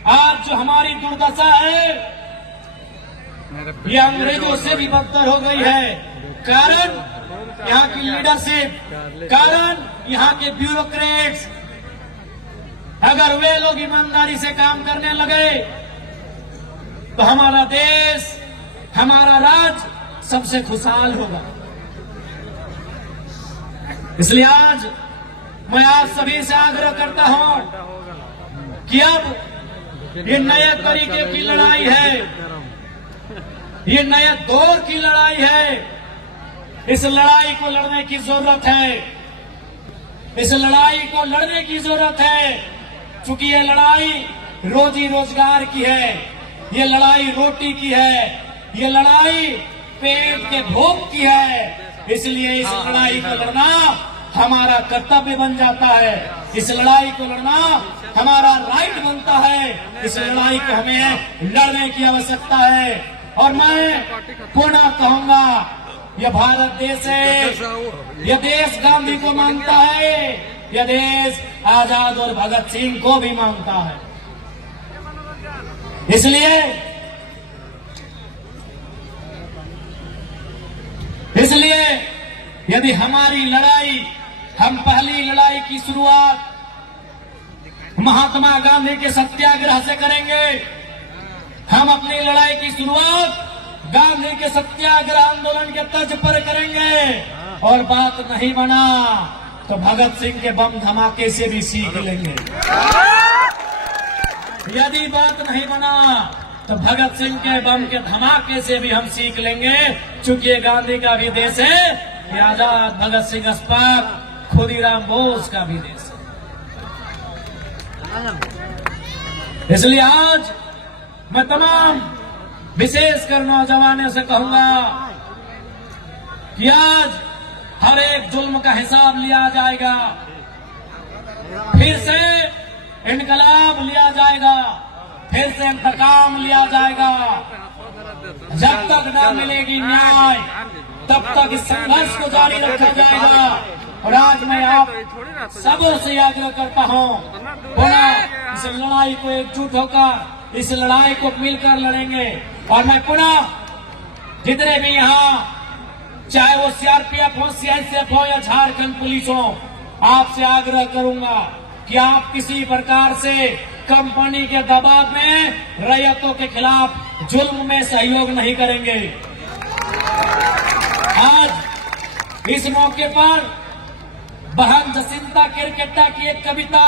आज जो हमारी दुर्दशा है, ये अंग्रेजों से भी बदतर हो गई है। कारण यहाँ की लीडरशिप, कारण यहाँ के ब्यूरोक्रेट्स। अगर वे लोग ईमानदारी से काम करने लगे तो हमारा देश, हमारा राज्य सबसे खुशहाल होगा। इसलिए आज मैं आप सभी से आग्रह करता हूं कि अब ये नए तरीके की लड़ाई है, ये नए दौर की लड़ाई है। इस लड़ाई को लड़ने की जरूरत है, इस लड़ाई को लड़ने की जरूरत है, क्योंकि ये लड़ाई रोजी रोजगार की है, ये लड़ाई रोटी की है, ये लड़ाई पेट के भूख की है। इसलिए इस लड़ाई को लड़ना हमारा कर्तव्य बन जाता है, इस लड़ाई को लड़ना हमारा राइट बनता है, इस लड़ाई को हमें लड़ने की आवश्यकता है। और मैं पुनः कहूंगा, यह भारत देश है, यह देश गांधी को मानता है, यह देश आजाद और भगत सिंह को भी मानता है। इसलिए यदि हमारी लड़ाई, हम पहली लड़ाई की शुरुआत महात्मा गांधी के सत्याग्रह से करेंगे, हम अपनी लड़ाई की शुरुआत गांधी के सत्याग्रह आंदोलन के तर्ज पर करेंगे, और बात नहीं बना तो भगत सिंह के बम धमाके से भी सीख लेंगे। यदि बात नहीं बना तो भगत सिंह के बम के धमाके से भी हम सीख लेंगे, चूंकि गांधी का भी देश है, ये आजाद भगत सिंह अस्पाक खुदीराम बोस का भी देश है। इसलिए आज मैं तमाम विशेषकर नौजवानों से कहूंगा कि आज हर एक जुल्म का हिसाब लिया जाएगा, फिर से इनकलाब लिया जाएगा, फिर से इंतकाम लिया जाएगा। जब तक न मिलेगी न्याय तब तक इस संघर्ष को जारी रखा जाएगा। और आज मैं आप सबों से आग्रह करता हूं, पुनः इस लड़ाई को एकजुट होकर, इस लड़ाई को मिलकर लड़ेंगे। और मैं पुनः जितने भी यहाँ, चाहे वो सीआरपीएफ हो, सीआईएसएफ हो या झारखंड पुलिस हो, आपसे आग्रह करूंगा कि आप किसी प्रकार से कंपनी के दबाव में रैयतों के खिलाफ जुल्म में सहयोग नहीं करेंगे। आज इस मौके पर बहन जसिंता किरकेट्टा की एक कविता,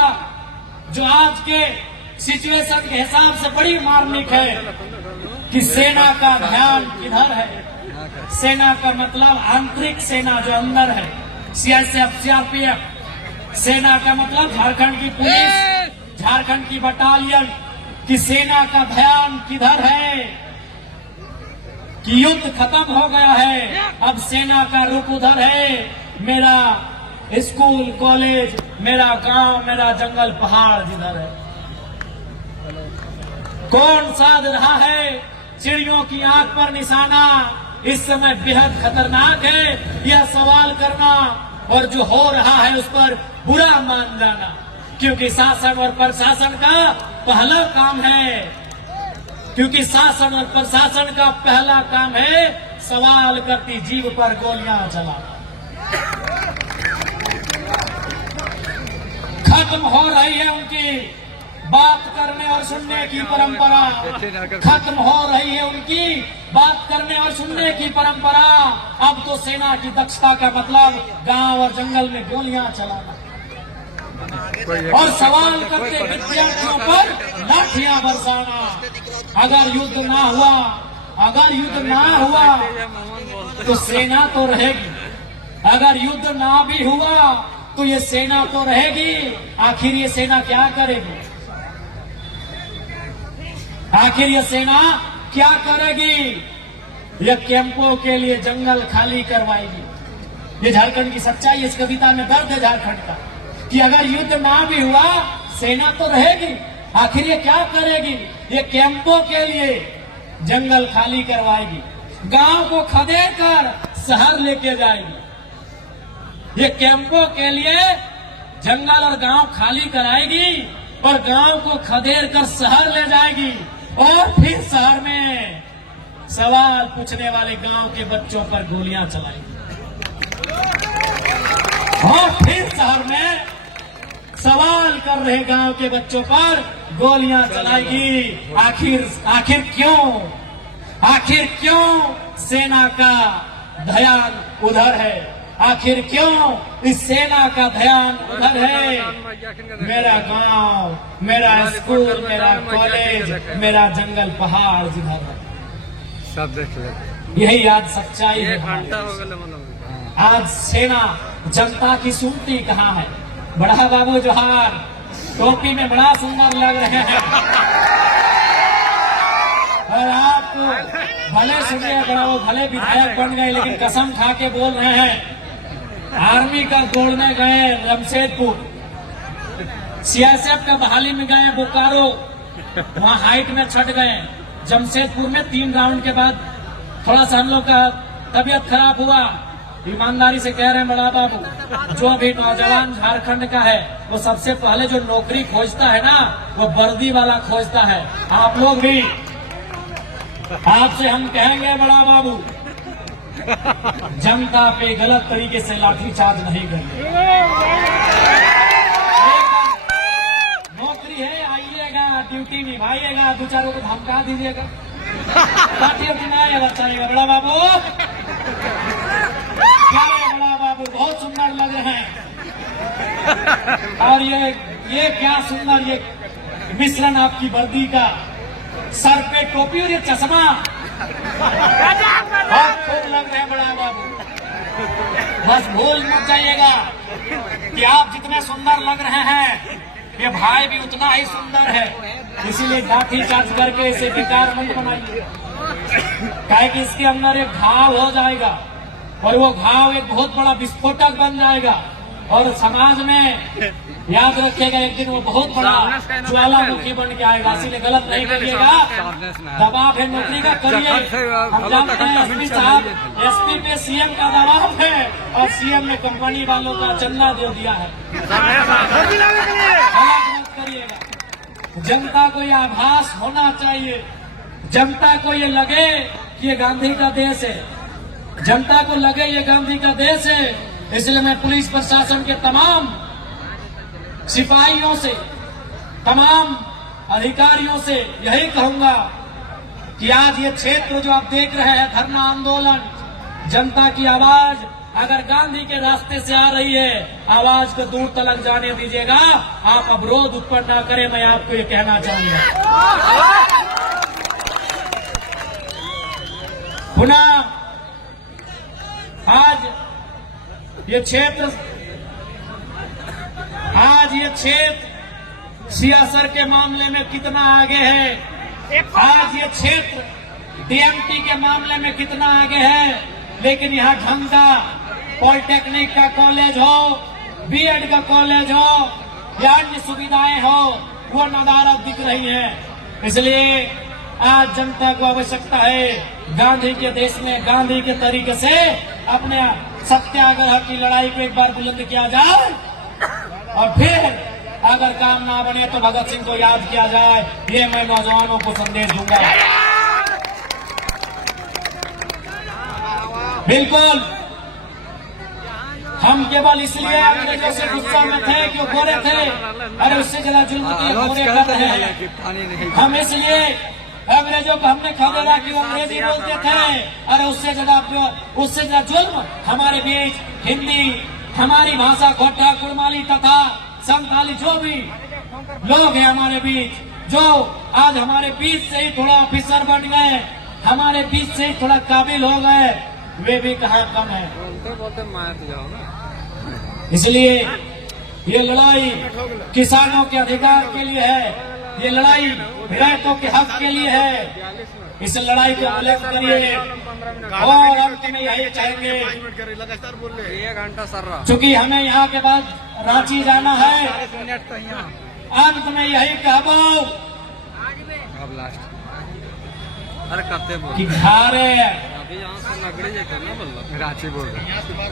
जो आज के सिचुएशन के हिसाब से बड़ी मार्मिक है, कि सेना का ध्यान किधर है। सेना का मतलब आंतरिक सेना जो अंदर है, सीआईएसएफ, सीआरपीएफ। सेना का मतलब झारखंड की पुलिस, झारखंड की बटालियन, कि सेना का ध्यान किधर है, कि युद्ध खत्म हो गया है, अब सेना का रुख उधर है। मेरा स्कूल कॉलेज, मेरा गांव, मेरा जंगल पहाड़ जिधर है। कौन साध रहा है चिड़ियों की आंख पर निशाना, इस समय बेहद खतरनाक है यह सवाल करना, और जो हो रहा है उस पर बुरा मान जाना, क्योंकि शासन और प्रशासन का पहला काम है, क्योंकि शासन और प्रशासन का पहला काम है सवाल करती जीभ पर गोलियां चलाना। खत्म हो रही है उनकी बात करने और सुनने की परंपरा, खत्म हो रही है उनकी बात करने और सुनने की परंपरा। अब तो सेना की दक्षता का मतलब गांव और जंगल में गोलियां चलाना, और सवाल करते विद्यार्थियों पर लाठियां बरसाना। अगर युद्ध ना हुआ, अगर युद्ध ना हुआ तो सेना तो रहेगी, अगर युद्ध ना भी हुआ तो ये सेना तो रहेगी। आखिर ये सेना क्या करेगी, आखिर ये सेना क्या करेगी? ये कैंपों के लिए जंगल खाली करवाएगी। ये झारखंड की सच्चाई, इस कविता में दर्द है झारखंड का, कि अगर युद्ध ना भी हुआ सेना तो रहेगी। आखिर ये क्या करेगी? ये कैंपों के लिए जंगल खाली करवाएगी, गांव को खदेड़ कर शहर लेके जाएगी। ये कैंपों के लिए जंगल और गांव खाली कराएगी, और गांव को खदेड़ कर शहर ले जाएगी, और फिर शहर में सवाल पूछने वाले गांव के बच्चों पर गोलियां चलाएगी, और फिर शहर में सवाल कर रहे गांव के बच्चों पर गोलियां चलाएगी। आखिर क्यों सेना का ध्यान उधर है? आखिर क्यों इस सेना का ध्यान उधर है? मेरा गांव, मेरा स्कूल, मेरा कॉलेज, मेरा जंगल पहाड़ जिधर है, सब देख ले। यही आज सच्चाई है। आज सेना जनता की सुनती कहाँ है? बड़ा बाबू जोहार, टोपी में बड़ा सुंदर लग रहे हैं। और आप भले सुनिए, बड़ा वो भले विधायक बन गए, लेकिन कसम खा के बोल रहे हैं, आर्मी का दौड़ने गए जमशेदपुर, सीएसएफ का बहाली में गए बोकारो, वहाँ हाइट में छट गए। जमशेदपुर में 3 राउंड के बाद थोड़ा सा हम लोग का तबीयत खराब हुआ। ईमानदारी से कह रहे हैं बड़ा बाबू, जो भी नौजवान झारखंड का है वो सबसे पहले जो नौकरी खोजता है ना, वो वर्दी वाला खोजता है। आप लोग भी, आपसे हम कहेंगे बड़ा बाबू, जनता पे गलत तरीके से लाठीचार्ज नहीं करेंगे। नौकरी है, आइएगा, ड्यूटी निभाइएगा, 2 4 को धमका दीजिएगा, लाठी बचाइएगा। बड़ा बाबू क्या है? बड़ा बाबू बहुत सुंदर लग रहे हैं। और ये क्या सुंदर ये मिश्रण आपकी वर्दी का, सर पे टोपी और ये चश्मा बहुत खूब लग रहे हैं बड़ा बाबू। बस भूल मत जाइएगा कि आप जितने सुंदर लग रहे हैं, ये भाई भी उतना ही सुंदर है। इसीलिए लाठी चार्ज करके इसे बेकार मत बनाइए, काहे कि इसके अंदर एक घाव हो जाएगा और वो घाव एक बहुत बड़ा विस्फोटक बन जाएगा और समाज में याद रखिएगा एक दिन वो बहुत बड़ा ज्वालामुखी बन के आएगा। इसीलिए गलत नहीं करिएगा। दबाव है नौकरी का, करिए। हम जानते हैं एसपी साहब, एसपी पे सीएम का दबाव है और सीएम ने कंपनी वालों का चंदा दे दिया है। गलत मत करिएगा। जनता को ये आभास होना चाहिए, जनता को ये लगे कि ये गांधी का देश है, जनता को लगे ये गांधी का देश है। इसलिए मैं पुलिस प्रशासन के तमाम सिपाहियों से, तमाम अधिकारियों से यही कहूंगा कि आज ये क्षेत्र जो आप देख रहे हैं, धरना आंदोलन, जनता की आवाज अगर गांधी के रास्ते से आ रही है, आवाज को दूर तक जाने दीजिएगा। आप अवरोध उत्पन्न न करें, मैं आपको ये कहना चाहूंगा। पुनः आज ये क्षेत्र सियासत के मामले में कितना आगे है, आज ये क्षेत्र डीएमटी के मामले में कितना आगे है, लेकिन यहाँ ढंग का पॉलिटेक्निक का कॉलेज हो, बीएड का कॉलेज हो या अन्य सुविधाएं हो, वो नदारद दिख रही है। इसलिए आज जनता को आवश्यकता है गांधी के देश में गांधी के तरीके से अपने सत्याग्रह की लड़ाई को एक बार बुलंद किया जाए और फिर अगर काम ना बने तो भगत सिंह को याद किया जाए। ये मैं नौजवानों को संदेश दूंगा। बिल्कुल, हम केवल इसलिए अंग्रेजों से गुस्सा में थे कि वो गोरे थे, अरे उससे ज्यादा जुल्म तो गोरे कर रहे हैं। हम इसलिए अंग्रेजों को हमने खबरा कि वो अंग्रेजी बोलते थे, अरे उससे ज्यादा जुल्म हमारे बीच हिंदी, हमारी भाषा खोटा, कुड़माली तथा संथाली जो भी लोग हैं हमारे बीच, जो आज हमारे बीच से ही थोड़ा ऑफिसर बन गए, हमारे बीच से ही थोड़ा काबिल हो गए, वे भी कहाँ कम है। इसलिए ये लड़ाई किसानों के अधिकार के लिए है, ये लड़ाई रैतों के हक के लिए है। इस लड़ाई को बुलंद करिए और अंत में यही चाहेंगे, चूंकि हमें यहाँ के बाद रांची जाना है, अंत में यही कहबो कि घारे रांची बोल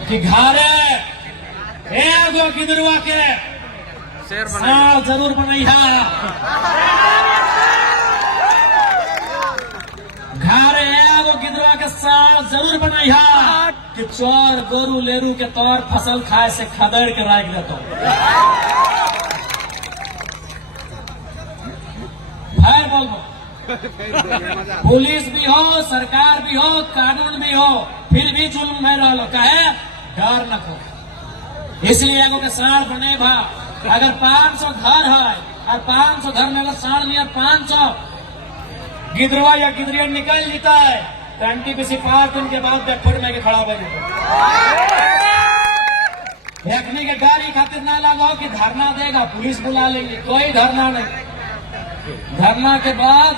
कि घारे एगो गिदरुआ के साल जरूर बनैया, घारे एगो गिदरुआ के साल जरूर बनैया कि चोर गोरू लेरू के तौर फसल खाए से खदेड़ के राख देतो। बोलबो पुलिस भी हो, सरकार भी हो, कानून भी हो, फिर भी जुल्म नहीं रहो कहे डर न को। इसलिए एगो के साढ़ बने भा अगर 500 घर है और 500 घर में अगर साढ़ नहीं 500 गिदरवा या गिदरिया निकल जीता है तो एनटीपीसी 5 दिन के बाद बेटफुट में के खड़ा बन देखने के गाड़ी खातिर ना लगाओ कि धरना देगा पुलिस बुला लेंगे, कोई धरना नहीं। धरना के बाद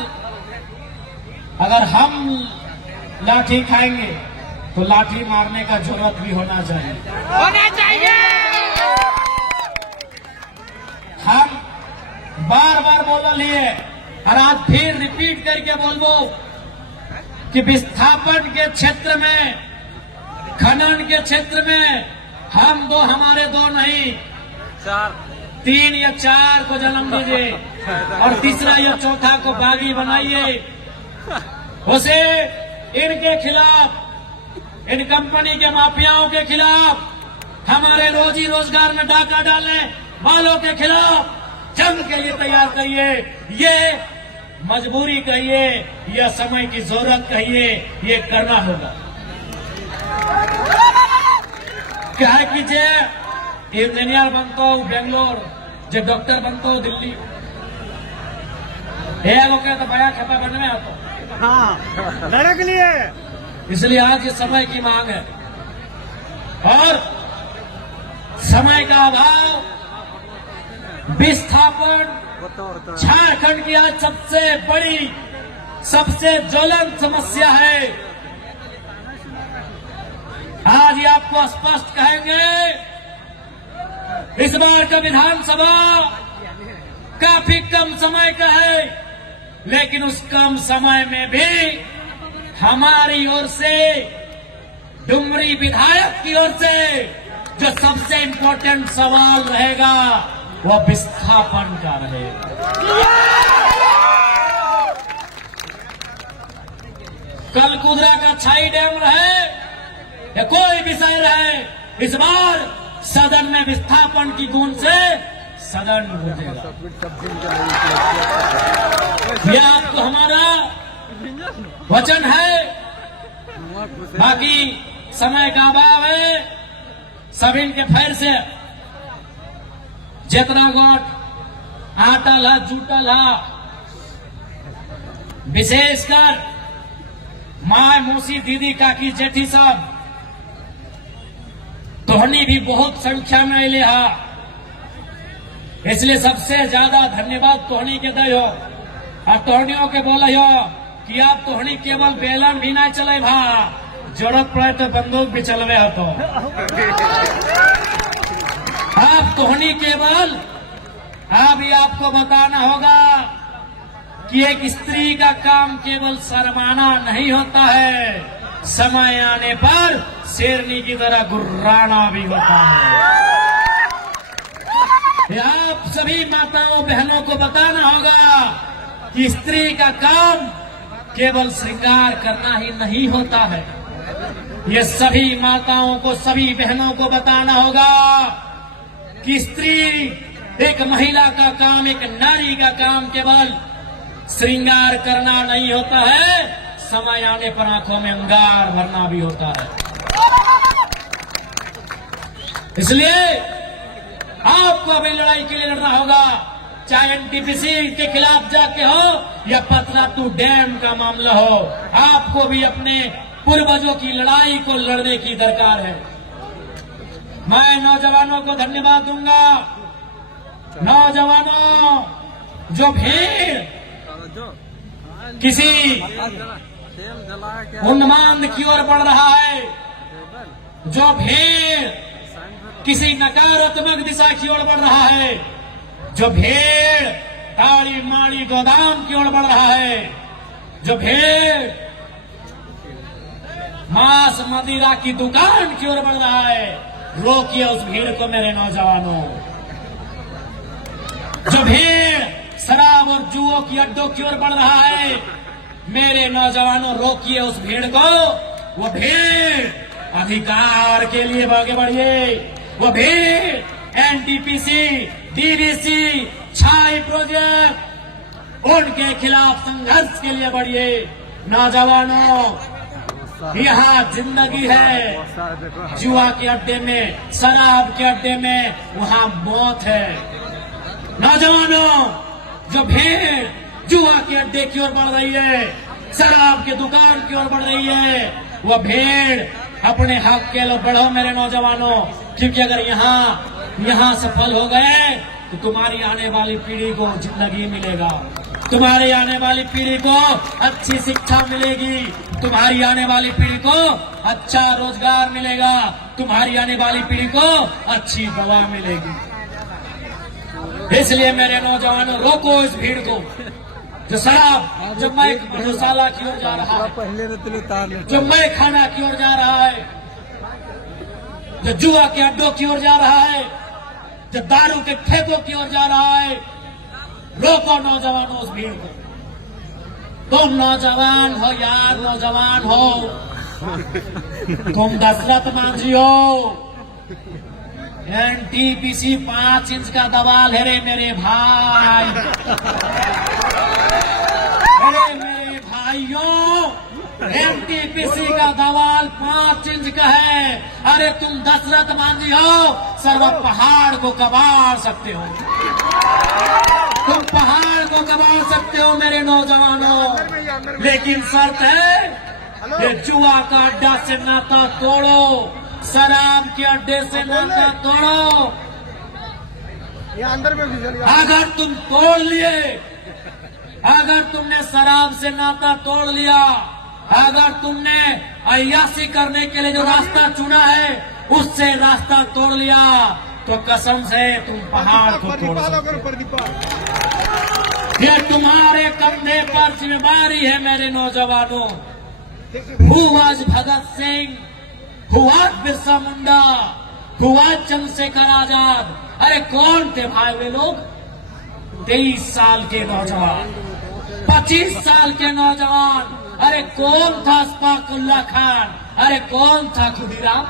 अगर हम लाठी खाएंगे तो लाठी मारने का जरूरत भी होना चाहिए। हम बार बार बोल लिए और आज फिर रिपीट करके बोलबो कि विस्थापन के क्षेत्र में, खनन के क्षेत्र में हम दो, हमारे दो नहीं 3 या 4 को जन्म दीजिए और तीसरा या चौथा को बागी बनाइए। उसे इनके खिलाफ, इन कंपनी के माफियाओं के खिलाफ, हमारे रोजी रोजगार में डाका डालने वालों के खिलाफ जंग के लिए तैयार करिए। ये मजबूरी कहिए या समय की जरूरत कहिए, ये करना होगा। क्या है कि जे इंजीनियर बनता हूँ बेंगलोर, जे डॉक्टर बनता हूँ दिल्ली, तो बया खेपा बनने में आता लड़े के लिए। इसलिए आज ये समय की मांग है और समय का अभाव, विस्थापन झारखंड की आज सबसे बड़ी, सबसे ज्वलंत समस्या है। आज ये आपको स्पष्ट कहेंगे, इस बार का विधानसभा काफी कम समय का है, लेकिन उस कम समय में भी हमारी ओर से, डुमरी विधायक की ओर से जो सबसे इम्पोर्टेंट सवाल रहेगा वह विस्थापन का रहेगा। कल कुदरा का छाई डैम रहे या कोई विषय रहे, इस बार सदन में विस्थापन की गूंज से सदन गूंजेगा। यह आपको हमारा वचन है। बाकी समय का अभाव है, सभी के फैर से जितना गोट आटल है, जूटल है, विशेषकर माँ, मौसी, दीदी, काकी, जेठी सब तोहनी भी बहुत संख्या में अले हा। इसलिए सबसे ज्यादा धन्यवाद तोहनी के दे हो और तोहनियों के बोले हो कि आप तोहनी केवल बेलन भी नहीं चले भा, जरूरत पड़े तो बंदूक भी चलवे हो। तो आप तोहनी केवल, अभी आपको बताना होगा कि एक स्त्री का काम केवल शर्माना नहीं होता है, समय आने पर शेरनी की तरह गुर्राना भी होता है। आप सभी माताओं बहनों को बताना होगा कि स्त्री का काम केवल श्रृंगार करना ही नहीं होता है। ये सभी माताओं को, सभी बहनों को बताना होगा कि स्त्री, एक महिला का काम, एक नारी का काम केवल श्रृंगार करना नहीं होता है, समय आने पर आंखों में अंगार भरना भी होता है। इसलिए आपको अभी लड़ाई के लिए लड़ना होगा, चाहे एनटीपीसी के खिलाफ जाके हो या पतरातू डैम का मामला हो। आपको भी अपने पूर्वजों की लड़ाई को लड़ने की दरकार है। मैं नौजवानों को धन्यवाद दूंगा। नौजवानों, जो भीड़ किसी उन्माद की ओर बढ़ रहा है, जो भीड़ किसी नकारात्मक दिशा की ओर बढ़ रहा है, जो भीड़ ताड़ी माड़ी गोदाम की ओर बढ़ रहा है, जो भीड़ मांस मदिरा की दुकान की ओर बढ़ रहा है, रोकिए उस भीड़ को मेरे नौजवानों। जो भीड़ शराब और जुओं की अड्डों की ओर बढ़ रहा है, मेरे नौजवानों रोकिए उस भीड़ को। वो भीड़ अधिकार के लिए आगे बढ़िए। वो भीड़ एनटीपीसी, डीवीसी, छाई प्रोजेक्ट, उनके खिलाफ संघर्ष के लिए बढ़िए। नौजवानों, यहाँ जिंदगी है, जुआ के अड्डे में, शराब के अड्डे में वहाँ मौत है। नौजवानों, जो भीड़ जुआ के अड्डे की ओर बढ़ रही है, शराब की दुकान की ओर बढ़ रही है, वह भीड़ अपने हक के लिए बढ़ो मेरे नौजवानों। क्योंकि अगर यहाँ सफल हो गए तो तुम्हारी आने वाली पीढ़ी को जिंदगी मिलेगा, तुम्हारी आने वाली पीढ़ी को अच्छी शिक्षा मिलेगी, तुम्हारी आने वाली पीढ़ी को अच्छा रोजगार मिलेगा, तुम्हारी आने वाली पीढ़ी को अच्छी दवा मिलेगी। इसलिए मेरे नौजवानों, रोको इस भीड़ को जो शराब, जो मैक मधुशाला की ओर जा रहा है, जो मैक खाना की ओर जा रहा है, जो जुआ के अड्डों की ओर जा रहा है, जो दारू के ठेकों की ओर जा रहा है। रोको नौजवानों उस भीड़ को। तुम नौजवान हो यार, नौजवान हो, तुम दशरथ मांझी हो, एनटीपीसी 5 इंच का दवाल है रे मेरे भाई, अरे मेरे भाइयों, एनटीपीसी का दवाल 5 इंच का है। अरे तुम दशरथ मांझी हो, सर्व पहाड़ को कबाड़ सकते हो, तुम पहाड़ को कबाड़ सकते हो मेरे नौजवानों। लेकिन शर्त है, ये जुआ का अड्डा से नाता तोड़ो, शराब के अड्डे से नाता तोड़ो। अंदर में भी अगर तुम तोड़ लिए, अगर तुमने शराब से नाता तोड़ लिया, अगर तुमने अय्याशी करने के लिए जो रास्ता चुना है उससे रास्ता तोड़ लिया, तो कसम से तुम पहाड़ को तोड़ सकते। ये तुम्हारे कंधे पर जिम्मेदारी है मेरे नौजवानों। हुआ भगत सिंह, हुआ बिरसा मुंडा, हुआ चंद्रशेखर आजाद, अरे कौन थे भाई वे लोग? 23 साल के नौजवान, 25 साल के नौजवान। अरे कौन था अशफाकुल्लाह खान? अरे कौन था खुदीराम?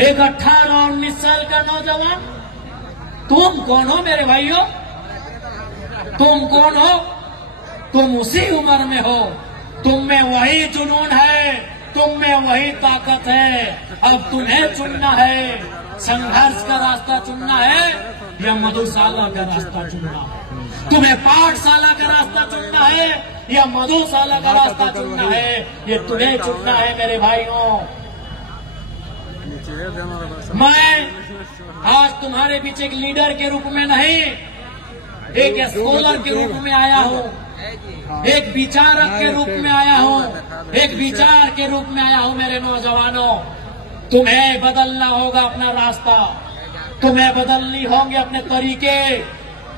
एक 18-19 साल का नौजवान। तुम कौन हो मेरे भाइयों? तुम कौन हो? तुम उसी उम्र में हो, तुम में वही जुनून है, तुम में वही ताकत है। अब तुम्हें चुनना है, संघर्ष का रास्ता चुनना है या मधुशाला का रास्ता चुनना है। तुम्हें पाठशाला का रास्ता चुनना है या मधुशाला का रास्ता चुनना है, ये तुम्हें चुनना है मेरे भाइयों। मैं आज तुम्हारे बीच एक लीडर के रूप में नहीं, एक स्कॉलर के रूप में आया हूँ, एक विचारक के रूप में आया हूँ, एक विचार के रूप में आया हूँ मेरे नौजवानों। तुम्हें बदलना होगा अपना रास्ता, तुम्हें बदलनी होंगे अपने तरीके।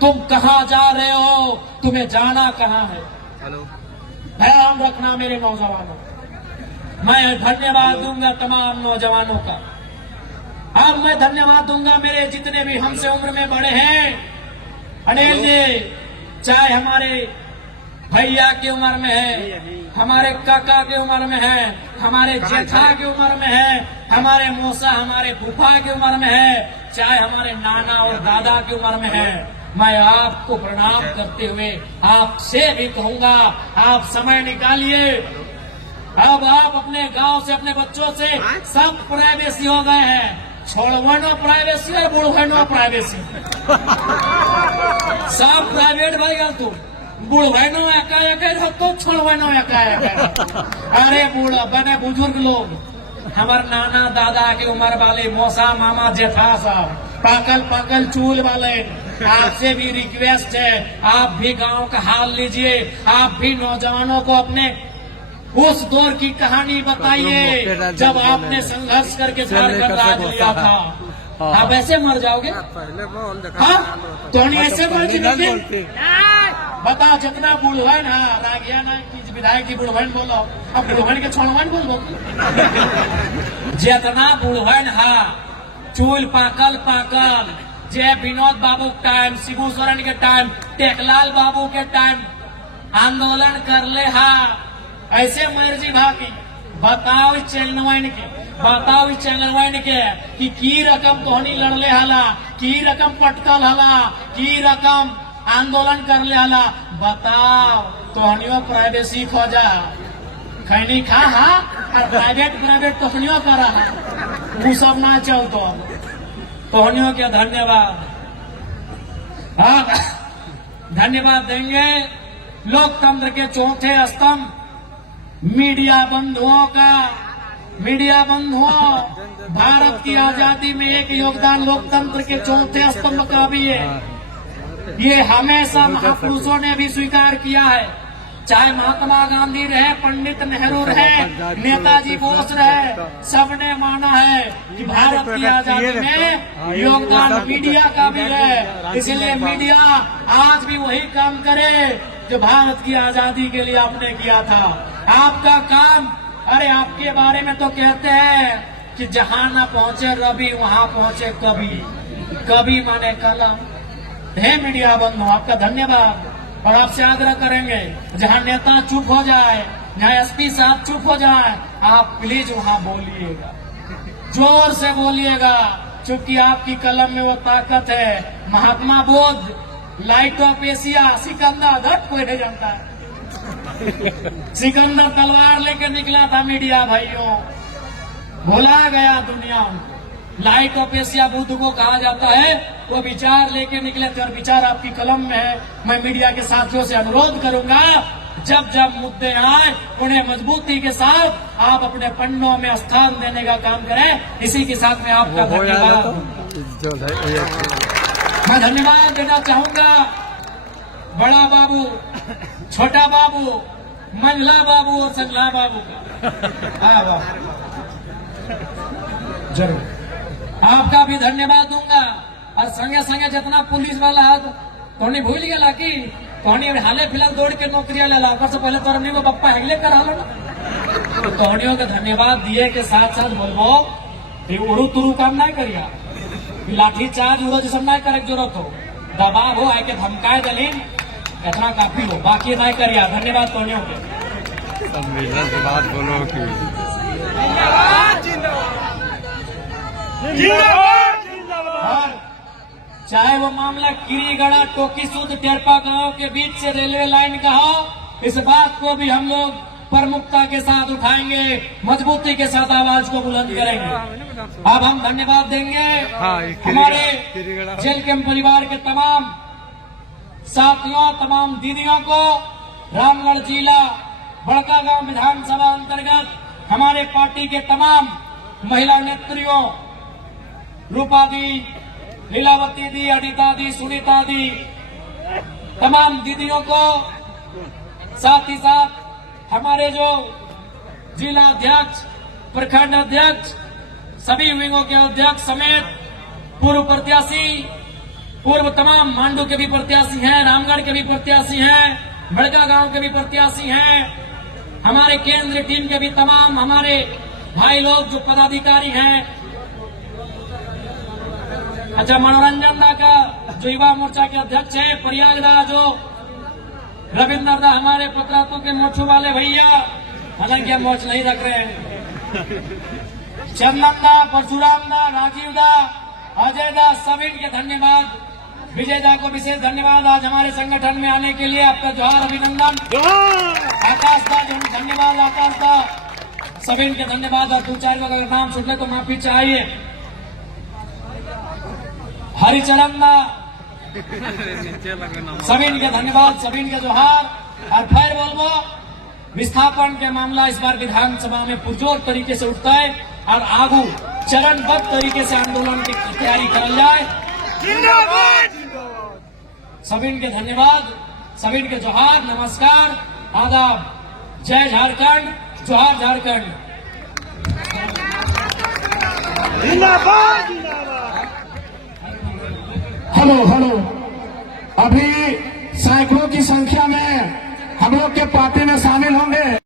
तुम कहाँ जा रहे हो, तुम्हें जाना कहाँ है, ध्यान रखना मेरे नौजवानों। मैं धन्यवाद दूंगा तमाम नौजवानों का। अब मैं धन्यवाद दूंगा मेरे जितने भी हमसे उम्र में बड़े हैं। अनिल जी, चाहे हमारे भैया की उम्र में है, हमारे काका की उम्र में है, हमारे जेठा की उम्र में है, हमारे मौसा, हमारे फूफा की उम्र में है, चाहे हमारे नाना और दादा की उम्र में है, मैं आपको प्रणाम करते हुए आपसे भी कहूंगा, आप समय निकालिए। अब आप अपने गांव से, अपने बच्चों से सब प्राइवेसी हो गए हैं। छोड़वानो प्राइवेसी और बुढ़वानो प्राइवेसी, सब प्राइवेट भाई गल तू बुढ़वानो एका तो छोड़वानो एका। अरे बूढ़ बने बुजुर्ग लोग, हमारे नाना दादा की उम्र वाले मौसा मामा जेठा साहब, पाकल चूल वाले, आपसे भी रिक्वेस्ट है, आप भी गांव का हाल लीजिए, आप भी नौजवानों को अपने उस दौर की कहानी बताइए जब आपने संघर्ष करके झारखंड राज लिया था। आप ऐसे मर जाओगे? हाँ, तो ऐसे मर जाओगे? बताओ, जितना बुढ़वन है रागिया ना कि विधायक की बुढ़वन बोलो, अब बुढ़वन के छोड़वन बोलो। जितना बुढ़वन है, चूल पाकल, जय विनोद बाबू के टाइम, शिबू सोरेन के टाइम, टेकलाल बाबू के टाइम आंदोलन कर ले हा, ऐसे मर्जी भागी। बताओ चैनल के कि की रकम तोहनी लड़ले हला, की रकम पटकल हला, की रकम आंदोलन कर ले आला। बताओ तोहनियो प्राइवेसी खोजा खैनी खा हा और प्राइवेट तोहनियो करा हा, वो सब ना चल तो तोहनियों के धन्यवाद। हाँ, धन्यवाद देंगे लोकतंत्र के चौथे स्तंभ मीडिया बंधुओं का। मीडिया बंधुओं, भारत की आजादी में एक योगदान लोकतंत्र के चौथे स्तंभ का भी है। ये हमेशा महापुरुषों ने भी स्वीकार किया है, चाहे महात्मा गांधी रहे, पंडित नेहरू रहे, नेताजी बोस रहे, सबने माना है कि भारत की आजादी में योगदान मीडिया का भी है। इसलिए मीडिया आज भी वही काम करे जो भारत की आजादी के लिए आपने किया था। आपका काम, अरे आपके बारे में तो कहते हैं कि जहां न पहुंचे रवि वहां पहुंचे कवि, कवि माने कलम। हे मीडिया बंधु, आपका धन्यवाद। और आपसे आग्रह करेंगे जहां नेता चुप हो जाए, जहां एसपी साहब चुप हो जाए, आप प्लीज वहां बोलिएगा, जोर से बोलिएगा, क्योंकि आपकी कलम में वो ताकत है। Mahatma Buddha, light of Asia, Sikandar, कोई नहीं जानता है। सिकंदर तलवार लेकर निकला था मीडिया भाइयों, भुला गया दुनिया। लाइट ऑफ एशिया बुद्ध को कहा जाता है, वो विचार लेके निकले थे और विचार आपकी कलम में है। मैं मीडिया के साथियों से अनुरोध करूंगा, जब जब मुद्दे आए उन्हें मजबूती के साथ आप अपने पन्नों में स्थान देने का काम करें। इसी के साथ में आपका धन्यवाद। मैं धन्यवाद देना चाहूंगा बड़ा बाबू, छोटा बाबू, मंझला बाबू और संझला बाबू का। जरूर आपका भी धन्यवाद दूंगा। और संगे संगे जितना पुलिस वाला है तोनी भूल गया कि तोनी हाले फिलहाल दौड़ के नौकरियां ले ला, से पहले तो हमने बप्पा हेगले कर हालो ना। तो तोहनियों के धन्यवाद दिए के साथ साथ बोलबो कि उड़ू तुरु काम नहीं करिया, लाठी चार्ज उड़ो जैसा नहीं करे जरूरत हो, दबाव हो, आके धमकाए दलीन, इतना काफी हो, बाकी नहीं करिया। धन्यवाद तोहनियों के। संविधान से बात बोलो कि और चाहे वो मामला किरीगढ़ा टोकी सूद टेरपा गांव के बीच से रेलवे लाइन का हो, इस बात को भी हम लोग प्रमुखता के साथ उठाएंगे, मजबूती के साथ आवाज को बुलंद करेंगे। अब हम धन्यवाद देंगे हमारे जेल कैंप परिवार के तमाम साथियों, तमाम दीदियों को। रामगढ़ जिला बड़कागांव विधानसभा अंतर्गत हमारे पार्टी के तमाम महिला नेत्रियों, रूपा दी, लीलावती दी, अनिता दी, सुनीता दी, तमाम दीदियों को, साथ ही साथ हमारे जो जिला अध्यक्ष, प्रखंड अध्यक्ष, सभी विंगों के अध्यक्ष समेत पूर्व प्रत्याशी, पूर्व तमाम मांडू के भी प्रत्याशी हैं, रामगढ़ के भी प्रत्याशी हैं, बड़कागांव के भी प्रत्याशी हैं, हमारे केंद्रीय टीम के भी तमाम हमारे भाई लोग जो पदाधिकारी हैं। अच्छा, मनोरंजन दा का जो युवा मोर्चा के अध्यक्ष है, प्रयाग दा जो रविंद्र दा, हमारे पत्रातों के मोर्चों वाले भैया, हालांकि हम मोर्च नहीं रख रहे हैं, चंदन दा, परशुराम दा, राजीव दा, अजय दा, सभी के धन्यवाद। विजय दा को विशेष धन्यवाद आज हमारे संगठन में आने के लिए, आपका जोहार, अभिनंदन। आकाश दा, धन्यवाद आकाश दा, सभी के धन्यवाद। और 2-4 लोग अगर नाम सुन ले तो माफी चाहिए। हरिचरण दा, सभी के धन्यवाद, सभी के जोहार। और फिर बोलबो, विस्थापन के मामला इस बार विधानसभा में पुरजोर तरीके से उठता है और आगू चरणबद्ध तरीके से आंदोलन की तैयारी करल जाए। सभी के धन्यवाद, सभी के जोहार, नमस्कार, आदाब, जय झारखंड, जोहार झारखंड। हेलो हेलो, अभी सैकड़ों की संख्या में हम लोग के पार्टी में शामिल होंगे।